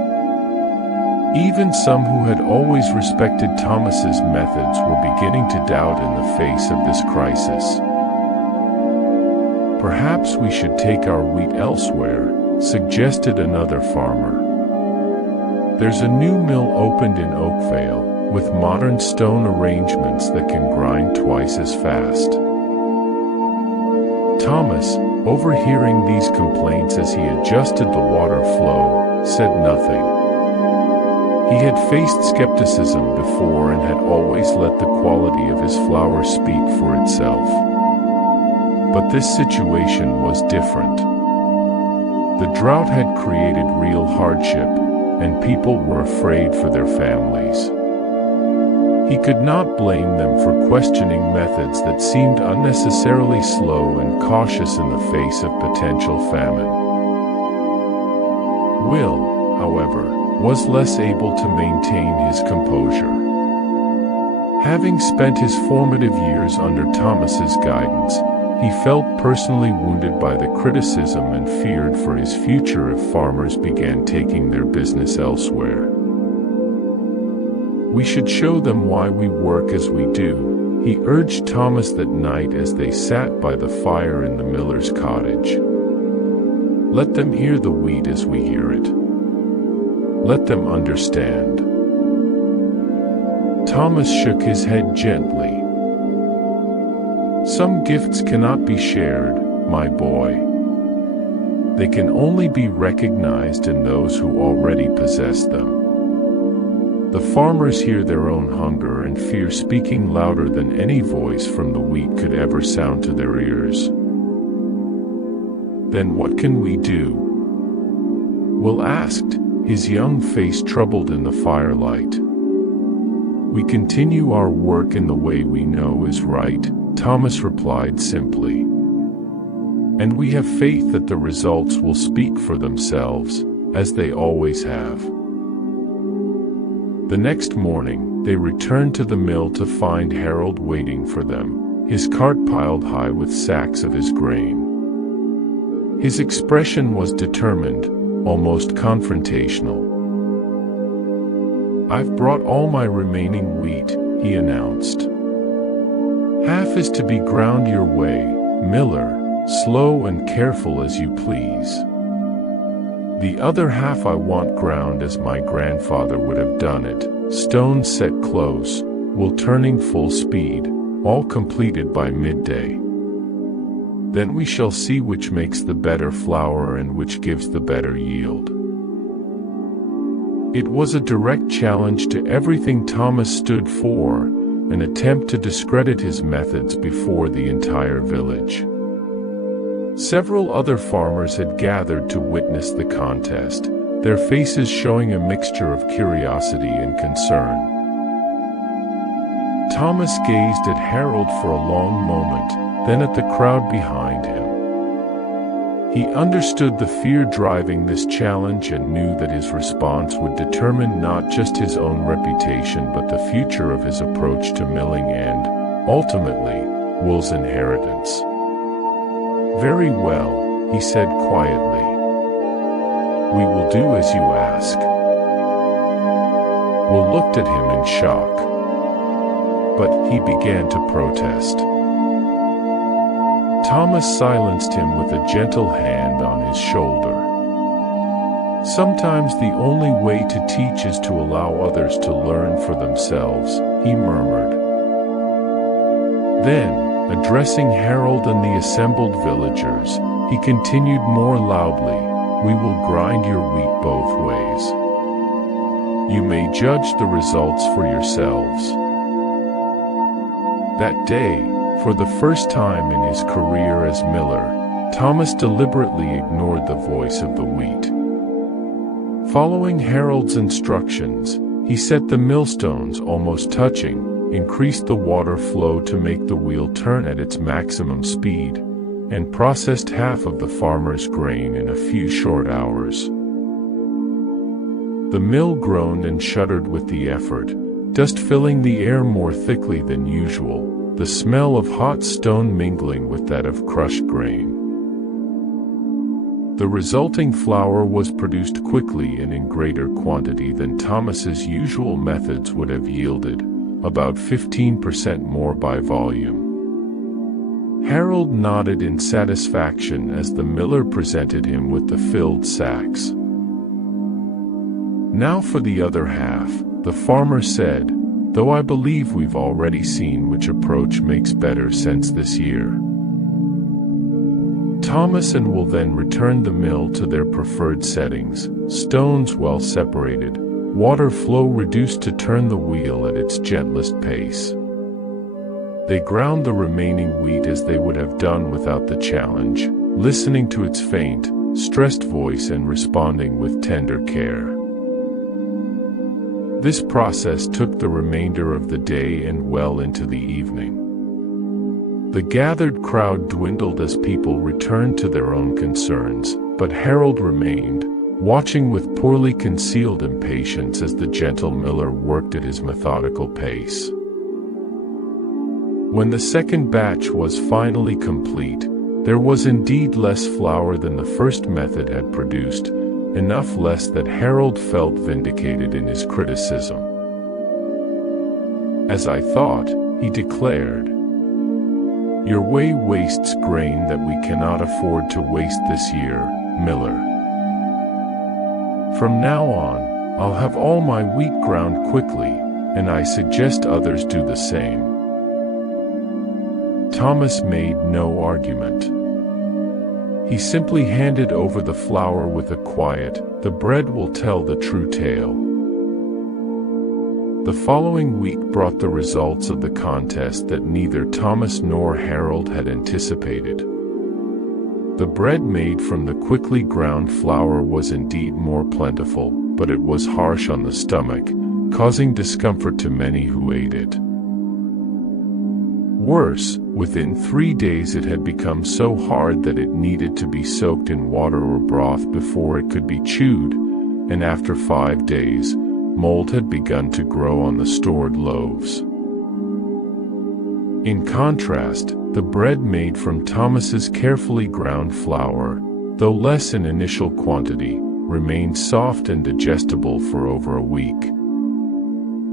Even some who had always respected Thomas's methods were beginning to doubt in the face of this crisis. "Perhaps we should take our wheat elsewhere," suggested another farmer. "There's a new mill opened in Oakvale, with modern stone arrangements that can grind twice as fast." Thomas, overhearing these complaints as he adjusted the water flow, said nothing. He had faced skepticism before and had always let the quality of his flower speak for itself. But this situation was different. The drought had created real hardship, and people were afraid for their families. He could not blame them for questioning methods that seemed unnecessarily slow and cautious in the face of potential famine. Will, however, was less able to maintain his composure. Having spent his formative years under Thomas's guidance, he felt personally wounded by the criticism and feared for his future if farmers began taking their business elsewhere. "We should show them why we work as we do," he urged Thomas that night as they sat by the fire in the miller's cottage. "Let them hear the wheat as we hear it. Let them understand." Thomas shook his head gently. "Some gifts cannot be shared, my boy. They can only be recognized in those who already possess them. The farmers hear their own hunger and fear speaking louder than any voice from the wheat could ever sound to their ears. Then what can we do?" Will asked, his young face troubled in the firelight. "We continue our work in the way we know is right," Thomas replied simply. "And we have faith that the results will speak for themselves, as they always have." The next morning, they returned to the mill to find Harold waiting for them, his cart piled high with sacks of his grain. His expression was determined, almost confrontational. "I've brought all my remaining wheat," he announced. "Half is to be ground your way, miller, slow and careful as you please. The other half I want ground as my grandfather would have done it, stones set close, will turning full speed, all completed by midday. Then we shall see which makes the better flour and which gives the better yield." It was a direct challenge to everything Thomas stood for, an attempt to discredit his methods before the entire village. Several other farmers had gathered to witness the contest, their faces showing a mixture of curiosity and concern. Thomas gazed at Harold for a long moment, then at the crowd behind him. He understood the fear driving this challenge and knew that his response would determine not just his own reputation but the future of his approach to milling and, ultimately, Will's inheritance. "Very well," he said quietly. "We will do as you ask." Will looked at him in shock. But he began to protest. Thomas silenced him with a gentle hand on his shoulder. "Sometimes the only way to teach is to allow others to learn for themselves," he murmured. Then, addressing Harold and the assembled villagers, he continued more loudly, "We will grind your wheat both ways. You may judge the results for yourselves." That day, for the first time in his career as miller, Thomas deliberately ignored the voice of the wheat. Following Harold's instructions, he set the millstones almost touching, increased the water flow to make the wheel turn at its maximum speed, and processed half of the farmer's grain in a few short hours. The mill groaned and shuddered with the effort, dust filling the air more thickly than usual, the smell of hot stone mingling with that of crushed grain. The resulting flour was produced quickly and in greater quantity than Thomas's usual methods would have yielded, about 15% more by volume. Harold nodded in satisfaction as the miller presented him with the filled sacks. "Now for the other half," the farmer said, "though I believe we've already seen which approach makes better sense this year." Thomas and will then return the mill to their preferred settings, stones well separated, water flow reduced to turn the wheel at its gentlest pace. They ground the remaining wheat as they would have done without the challenge, listening to its faint, stressed voice and responding with tender care. This process took the remainder of the day and well into the evening. The gathered crowd dwindled as people returned to their own concerns, but Harold remained, watching with poorly concealed impatience as the gentle miller worked at his methodical pace. When the second batch was finally complete, there was indeed less flour than the first method had produced, enough less that Harold felt vindicated in his criticism. "As I thought," he declared, "your way wastes grain that we cannot afford to waste this year, Miller. From now on, I'll have all my wheat ground quickly, and I suggest others do the same." Thomas made no argument. He simply handed over the flour with a quiet, "The bread will tell the true tale." The following week brought the results of the contest that neither Thomas nor Harold had anticipated. The bread made from the quickly ground flour was indeed more plentiful, but it was harsh on the stomach, causing discomfort to many who ate it. Worse, within 3 days it had become so hard that it needed to be soaked in water or broth before it could be chewed, and after 5 days, mold had begun to grow on the stored loaves. In contrast, the bread made from Thomas's carefully ground flour, though less in initial quantity, remained soft and digestible for over a week.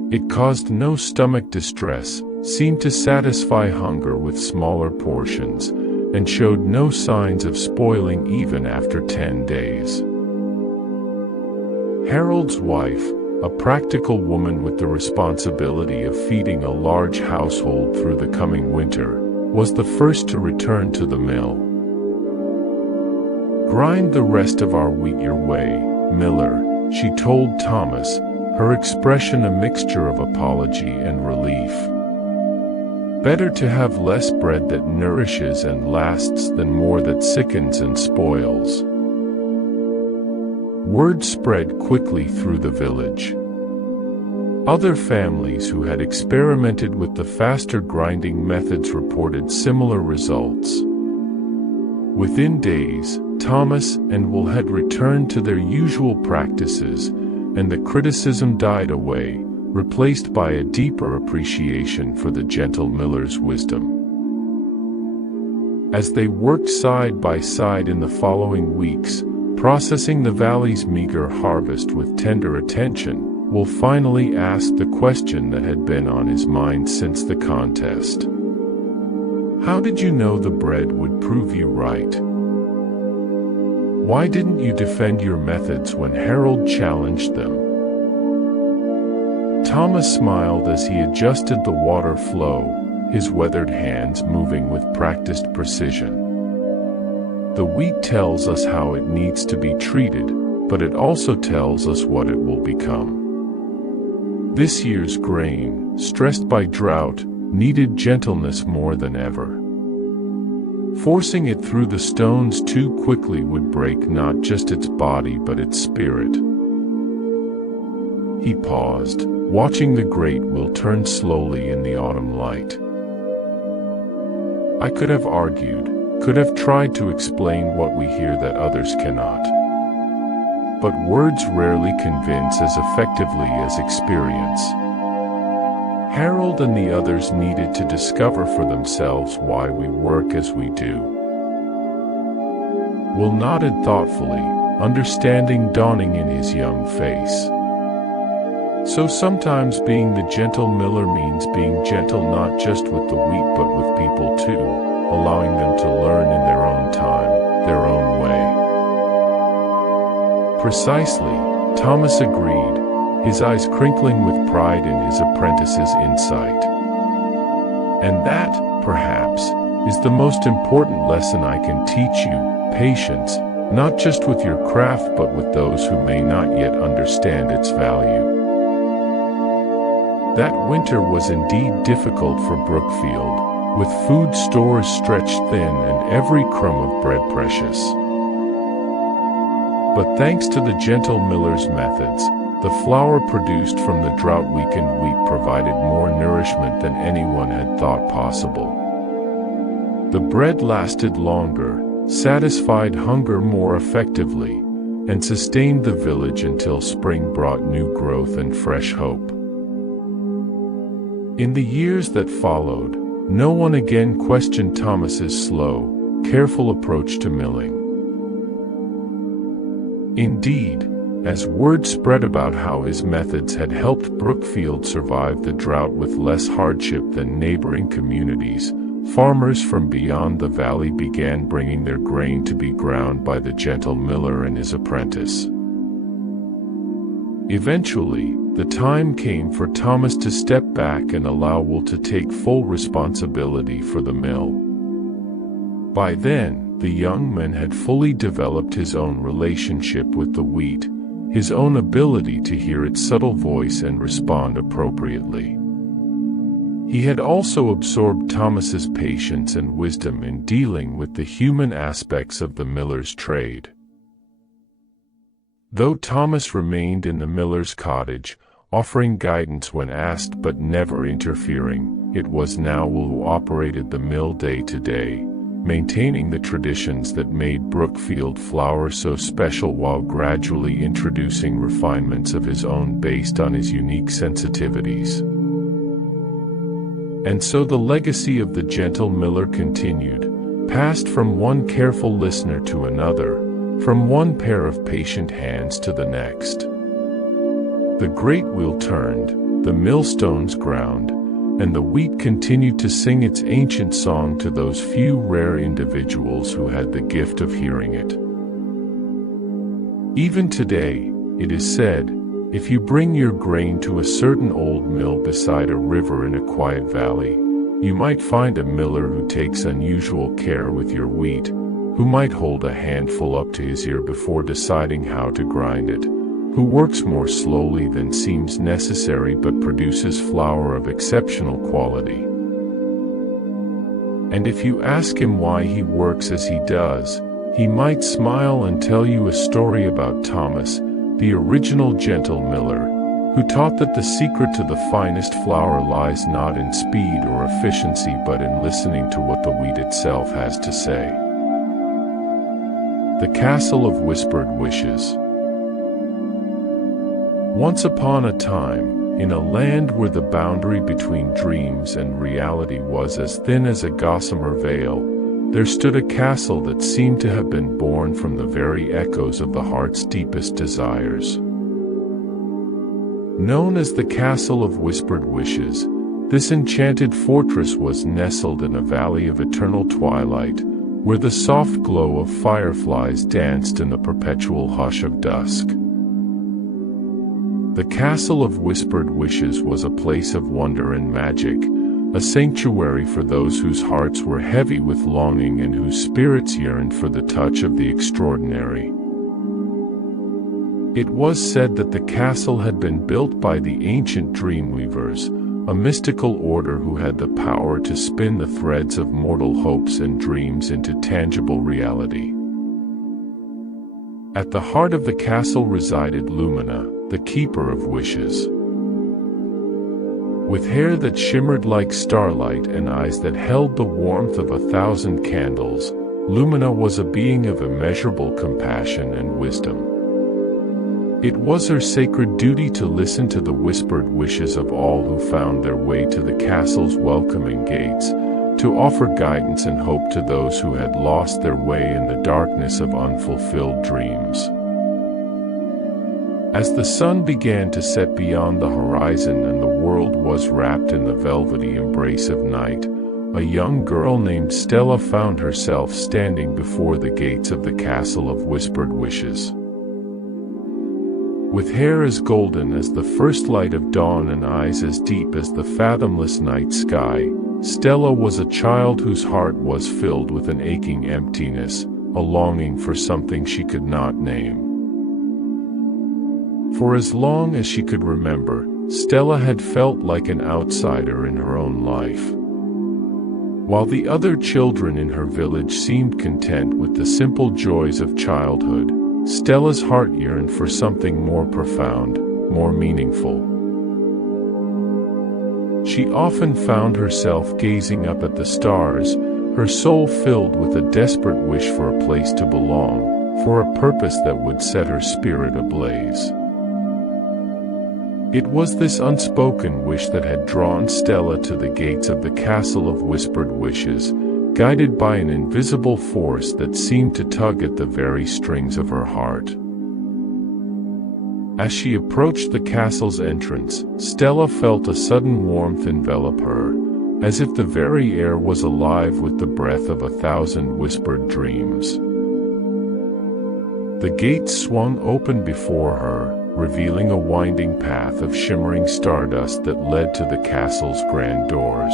It caused no stomach distress, seemed to satisfy hunger with smaller portions, and showed no signs of spoiling even after 10 days. Harold's wife, a practical woman with the responsibility of feeding a large household through the coming winter, was the first to return to the mill. "Grind the rest of our wheat your way, Miller," she told Thomas, her expression a mixture of apology and relief. "Better to have less bread that nourishes and lasts than more that sickens and spoils." Word spread quickly through the village. Other families who had experimented with the faster grinding methods reported similar results. Within days, Thomas and Will had returned to their usual practices, and the criticism died away, replaced by a deeper appreciation for the gentle miller's wisdom. As they worked side by side in the following weeks, processing the valley's meager harvest with tender attention, Will finally asked the question that had been on his mind since the contest. "How did you know the bread would prove you right? Why didn't you defend your methods when Harold challenged them?" Thomas smiled as he adjusted the water flow, his weathered hands moving with practiced precision. "The wheat tells us how it needs to be treated, but it also tells us what it will become. This year's grain, stressed by drought, needed gentleness more than ever. Forcing it through the stones too quickly would break not just its body but its spirit." He paused, watching the great Will turn slowly in the autumn light. "I could have argued, could have tried to explain what we hear that others cannot. But words rarely convince as effectively as experience. Harold and the others needed to discover for themselves why we work as we do." Will nodded thoughtfully, understanding dawning in his young face. "So sometimes being the gentle miller means being gentle not just with the wheat but with people too, allowing them to learn in their own time, their own way." "Precisely," Thomas agreed, his eyes crinkling with pride in his apprentice's insight. "And that, perhaps, is the most important lesson I can teach you, patience, not just with your craft but with those who may not yet understand its value. That winter was indeed difficult for Brookfield, with food stores stretched thin and every crumb of bread precious. But thanks to the gentle miller's methods, the flour produced from the drought-weakened wheat provided more nourishment than anyone had thought possible. The bread lasted longer, satisfied hunger more effectively, and sustained the village until spring brought new growth and fresh hope. In the years that followed, no one again questioned Thomas's slow, careful approach to milling. Indeed, as word spread about how his methods had helped Brookfield survive the drought with less hardship than neighboring communities, farmers from beyond the valley began bringing their grain to be ground by the gentle miller and his apprentice. Eventually, the time came for Thomas to step back and allow Will to take full responsibility for the mill. By then, the young man had fully developed his own relationship with the wheat, his own ability to hear its subtle voice and respond appropriately. He had also absorbed Thomas's patience and wisdom in dealing with the human aspects of the miller's trade. Though Thomas remained in the miller's cottage, offering guidance when asked but never interfering, it was now Will who operated the mill day to day, maintaining the traditions that made Brookfield flour so special while gradually introducing refinements of his own based on his unique sensitivities. And so the legacy of the gentle miller continued, passed from one careful listener to another, from one pair of patient hands to the next. The great wheel turned, the millstones ground, and the wheat continued to sing its ancient song to those few rare individuals who had the gift of hearing it. Even today, it is said, if you bring your grain to a certain old mill beside a river in a quiet valley, you might find a miller who takes unusual care with your wheat, who might hold a handful up to his ear before deciding how to grind it, who works more slowly than seems necessary but produces flour of exceptional quality. And if you ask him why he works as he does, he might smile and tell you a story about Thomas, the original gentle miller, who taught that the secret to the finest flour lies not in speed or efficiency but in listening to what the wheat itself has to say. The Castle of Whispered Wishes. Once upon a time, in a land where the boundary between dreams and reality was as thin as a gossamer veil, there stood a castle that seemed to have been born from the very echoes of the heart's deepest desires. Known as the Castle of Whispered Wishes, this enchanted fortress was nestled in a valley of eternal twilight, where the soft glow of fireflies danced in the perpetual hush of dusk. The Castle of Whispered Wishes was a place of wonder and magic, a sanctuary for those whose hearts were heavy with longing and whose spirits yearned for the touch of the extraordinary. It was said that the castle had been built by the ancient dreamweavers, a mystical order who had the power to spin the threads of mortal hopes and dreams into tangible reality. At the heart of the castle resided Lumina, the keeper of wishes. With hair that shimmered like starlight and eyes that held the warmth of 1,000 candles, Lumina was a being of immeasurable compassion and wisdom. It was her sacred duty to listen to the whispered wishes of all who found their way to the castle's welcoming gates, to offer guidance and hope to those who had lost their way in the darkness of unfulfilled dreams. As the sun began to set beyond the horizon and the world was wrapped in the velvety embrace of night, a young girl named Stella found herself standing before the gates of the Castle of Whispered Wishes. With hair as golden as the first light of dawn and eyes as deep as the fathomless night sky, Stella was a child whose heart was filled with an aching emptiness, a longing for something she could not name. For as long as she could remember, Stella had felt like an outsider in her own life. While the other children in her village seemed content with the simple joys of childhood, Stella's heart yearned for something more profound, more meaningful. She often found herself gazing up at the stars, her soul filled with a desperate wish for a place to belong, for a purpose that would set her spirit ablaze. It was this unspoken wish that had drawn Stella to the gates of the Castle of Whispered Wishes, guided by an invisible force that seemed to tug at the very strings of her heart. As she approached the castle's entrance, Stella felt a sudden warmth envelop her, as if the very air was alive with the breath of 1,000 whispered dreams. The gates swung open before her, revealing a winding path of shimmering stardust that led to the castle's grand doors.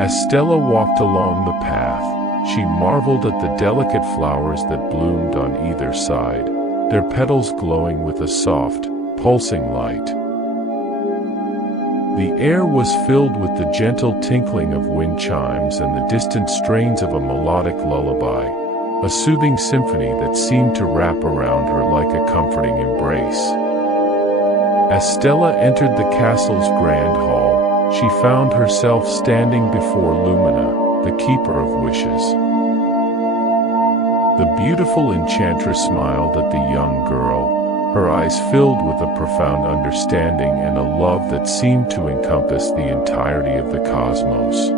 As Stella walked along the path, she marveled at the delicate flowers that bloomed on either side, their petals glowing with a soft, pulsing light. The air was filled with the gentle tinkling of wind chimes and the distant strains of a melodic lullaby, a soothing symphony that seemed to wrap around her like a comforting embrace. As Stella entered the castle's grand hall, she found herself standing before Lumina, the keeper of wishes. The beautiful enchantress smiled at the young girl, her eyes filled with a profound understanding and a love that seemed to encompass the entirety of the cosmos.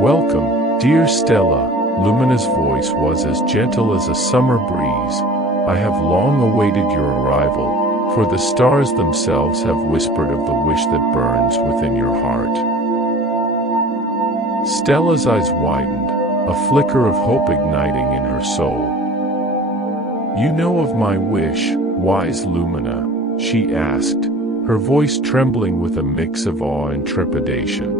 "Welcome, dear Stella," Lumina's voice was as gentle as a summer breeze. "I have long awaited your arrival, for the stars themselves have whispered of the wish that burns within your heart." Stella's eyes widened, a flicker of hope igniting in her soul. "You know of my wish, wise Lumina?" she asked, her voice trembling with a mix of awe and trepidation.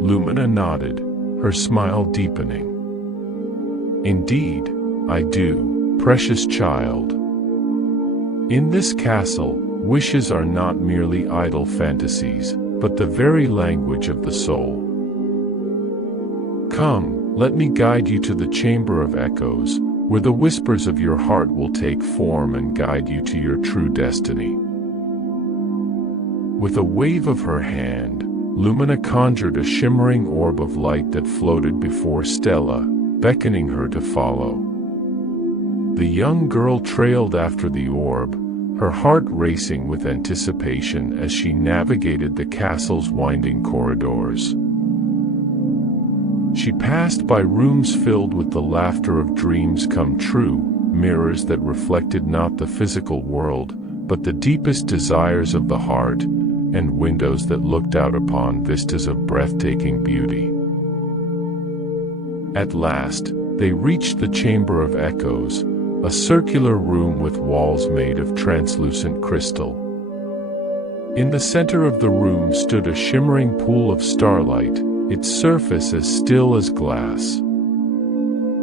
Lumina nodded, her smile deepening. "Indeed, I do, precious child. In this castle, wishes are not merely idle fantasies, but the very language of the soul. Come, let me guide you to the Chamber of Echoes, where the whispers of your heart will take form and guide you to your true destiny." With a wave of her hand, Lumina conjured a shimmering orb of light that floated before Stella, beckoning her to follow. The young girl trailed after the orb, her heart racing with anticipation as she navigated the castle's winding corridors. She passed by rooms filled with the laughter of dreams come true, mirrors that reflected not the physical world, but the deepest desires of the heart, and windows that looked out upon vistas of breathtaking beauty. At last, they reached the Chamber of Echoes, a circular room with walls made of translucent crystal. In the center of the room stood a shimmering pool of starlight, its surface as still as glass.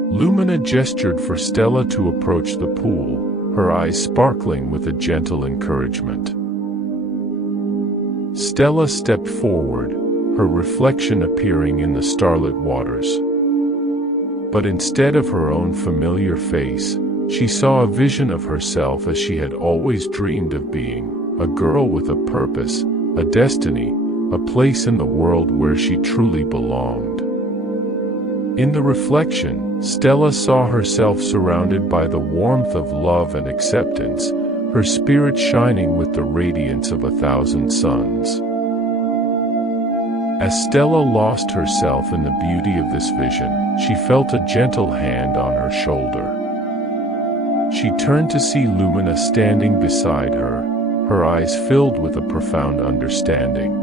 Lumina gestured for Stella to approach the pool, her eyes sparkling with a gentle encouragement. Stella stepped forward, her reflection appearing in the starlit waters. But instead of her own familiar face, she saw a vision of herself as she had always dreamed of being, a girl with a purpose, a destiny, a place in the world where she truly belonged. In the reflection, Stella saw herself surrounded by the warmth of love and acceptance, her spirit shining with the radiance of 1,000 suns. As Stella lost herself in the beauty of this vision, she felt a gentle hand on her shoulder. She turned to see Lumina standing beside her, her eyes filled with a profound understanding.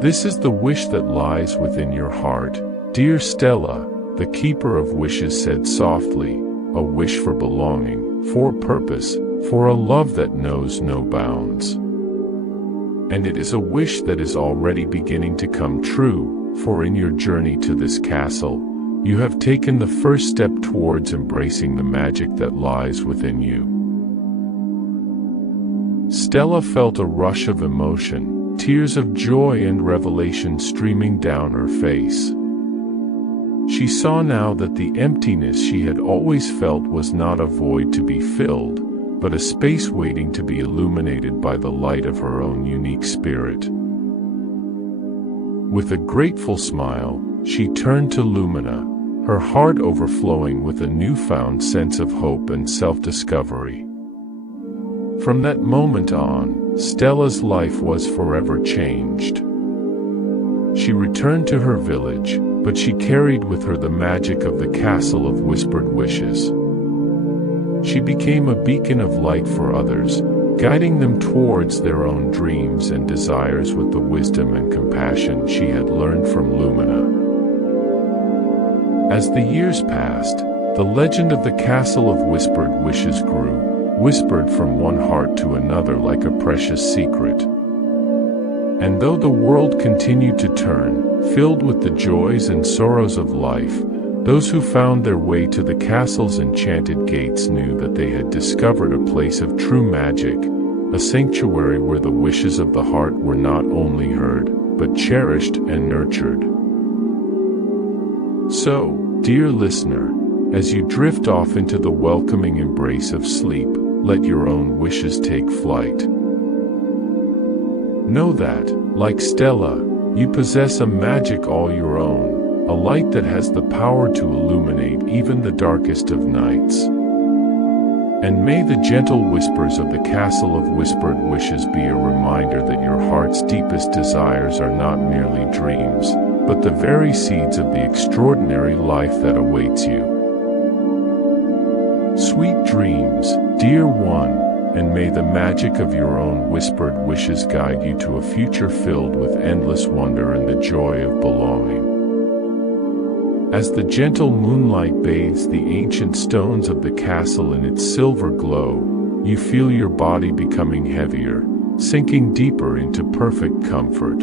"This is the wish that lies within your heart, dear Stella," the keeper of wishes said softly, "a wish for belonging, for purpose, for a love that knows no bounds. And it is a wish that is already beginning to come true, for in your journey to this castle, you have taken the first step towards embracing the magic that lies within you. Stella felt a rush of emotion, tears of joy and revelation streaming down her face. She saw now that the emptiness she had always felt was not a void to be filled, but a space waiting to be illuminated by the light of her own unique spirit. With a grateful smile, she turned to Lumina, her heart overflowing with a newfound sense of hope and self-discovery. From that moment on, Stella's life was forever changed. She returned to her village, but she carried with her the magic of the Castle of Whispered Wishes. She became a beacon of light for others, guiding them towards their own dreams and desires with the wisdom and compassion she had learned from Lumina. As the years passed, the legend of the Castle of Whispered Wishes grew, whispered from one heart to another like a precious secret. And though the world continued to turn, filled with the joys and sorrows of life, those who found their way to the castle's enchanted gates knew that they had discovered a place of true magic, a sanctuary where the wishes of the heart were not only heard, but cherished and nurtured. So, dear listener, as you drift off into the welcoming embrace of sleep, let your own wishes take flight. Know that, like Stella, you possess a magic all your own, a light that has the power to illuminate even the darkest of nights. And may the gentle whispers of the Castle of Whispered Wishes be a reminder that your heart's deepest desires are not merely dreams, but the very seeds of the extraordinary life that awaits you. Sweet dreams, dear one, and may the magic of your own whispered wishes guide you to a future filled with endless wonder and the joy of belonging. As the gentle moonlight bathes the ancient stones of the castle in its silver glow, you feel your body becoming heavier, sinking deeper into perfect comfort.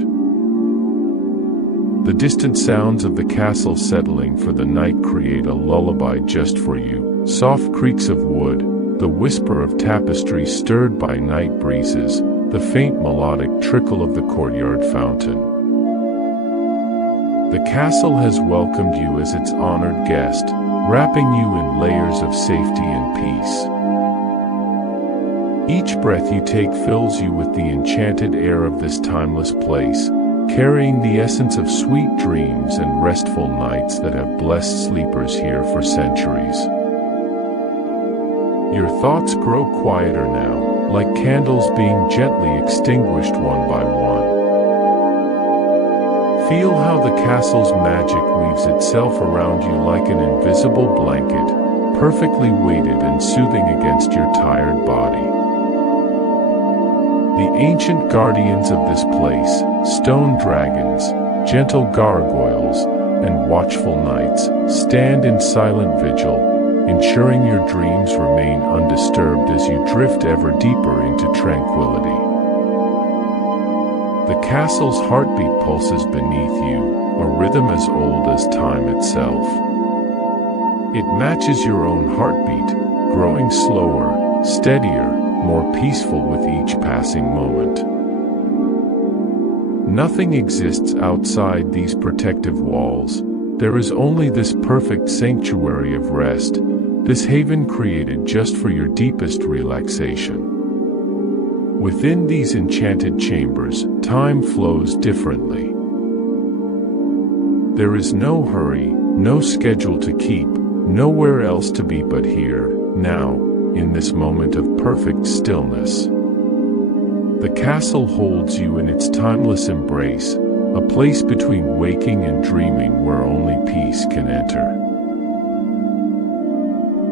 The distant sounds of the castle settling for the night create a lullaby just for you, soft creaks of wood, the whisper of tapestry stirred by night breezes, the faint melodic trickle of the courtyard fountain. The castle has welcomed you as its honored guest, wrapping you in layers of safety and peace. Each breath you take fills you with the enchanted air of this timeless place, carrying the essence of sweet dreams and restful nights that have blessed sleepers here for centuries. Your thoughts grow quieter now, like candles being gently extinguished one by one. Feel how the castle's magic weaves itself around you like an invisible blanket, perfectly weighted and soothing against your tired body. The ancient guardians of this place, stone dragons, gentle gargoyles, and watchful knights, stand in silent vigil, ensuring your dreams remain undisturbed as you drift ever deeper into tranquility. The castle's heartbeat pulses beneath you, a rhythm as old as time itself. It matches your own heartbeat, growing slower, steadier, more peaceful with each passing moment. Nothing exists outside these protective walls. There is only this perfect sanctuary of rest, this haven created just for your deepest relaxation. Within these enchanted chambers, time flows differently. There is no hurry, no schedule to keep, nowhere else to be but here, now, in this moment of perfect stillness. The castle holds you in its timeless embrace, a place between waking and dreaming where only peace can enter.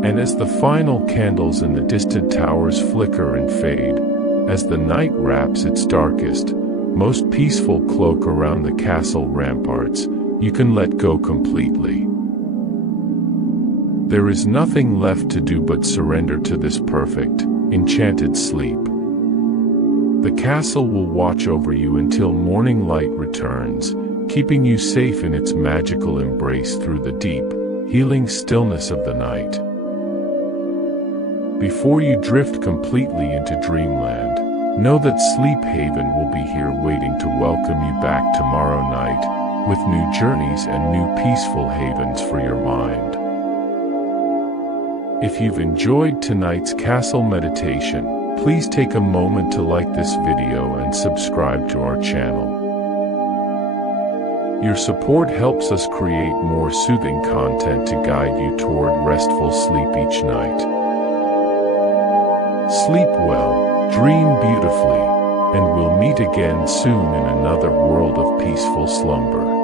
And as the final candles in the distant towers flicker and fade, as the night wraps its darkest, most peaceful cloak around the castle ramparts, you can let go completely. There is nothing left to do but surrender to this perfect, enchanted sleep. The castle will watch over you until morning light returns, keeping you safe in its magical embrace through the deep, healing stillness of the night. Before you drift completely into dreamland, know that Sleep Haven will be here waiting to welcome you back tomorrow night, with new journeys and new peaceful havens for your mind. If you've enjoyed tonight's castle meditation, please take a moment to like this video and subscribe to our channel. Your support helps us create more soothing content to guide you toward restful sleep each night. Sleep well, dream beautifully, and we'll meet again soon in another world of peaceful slumber.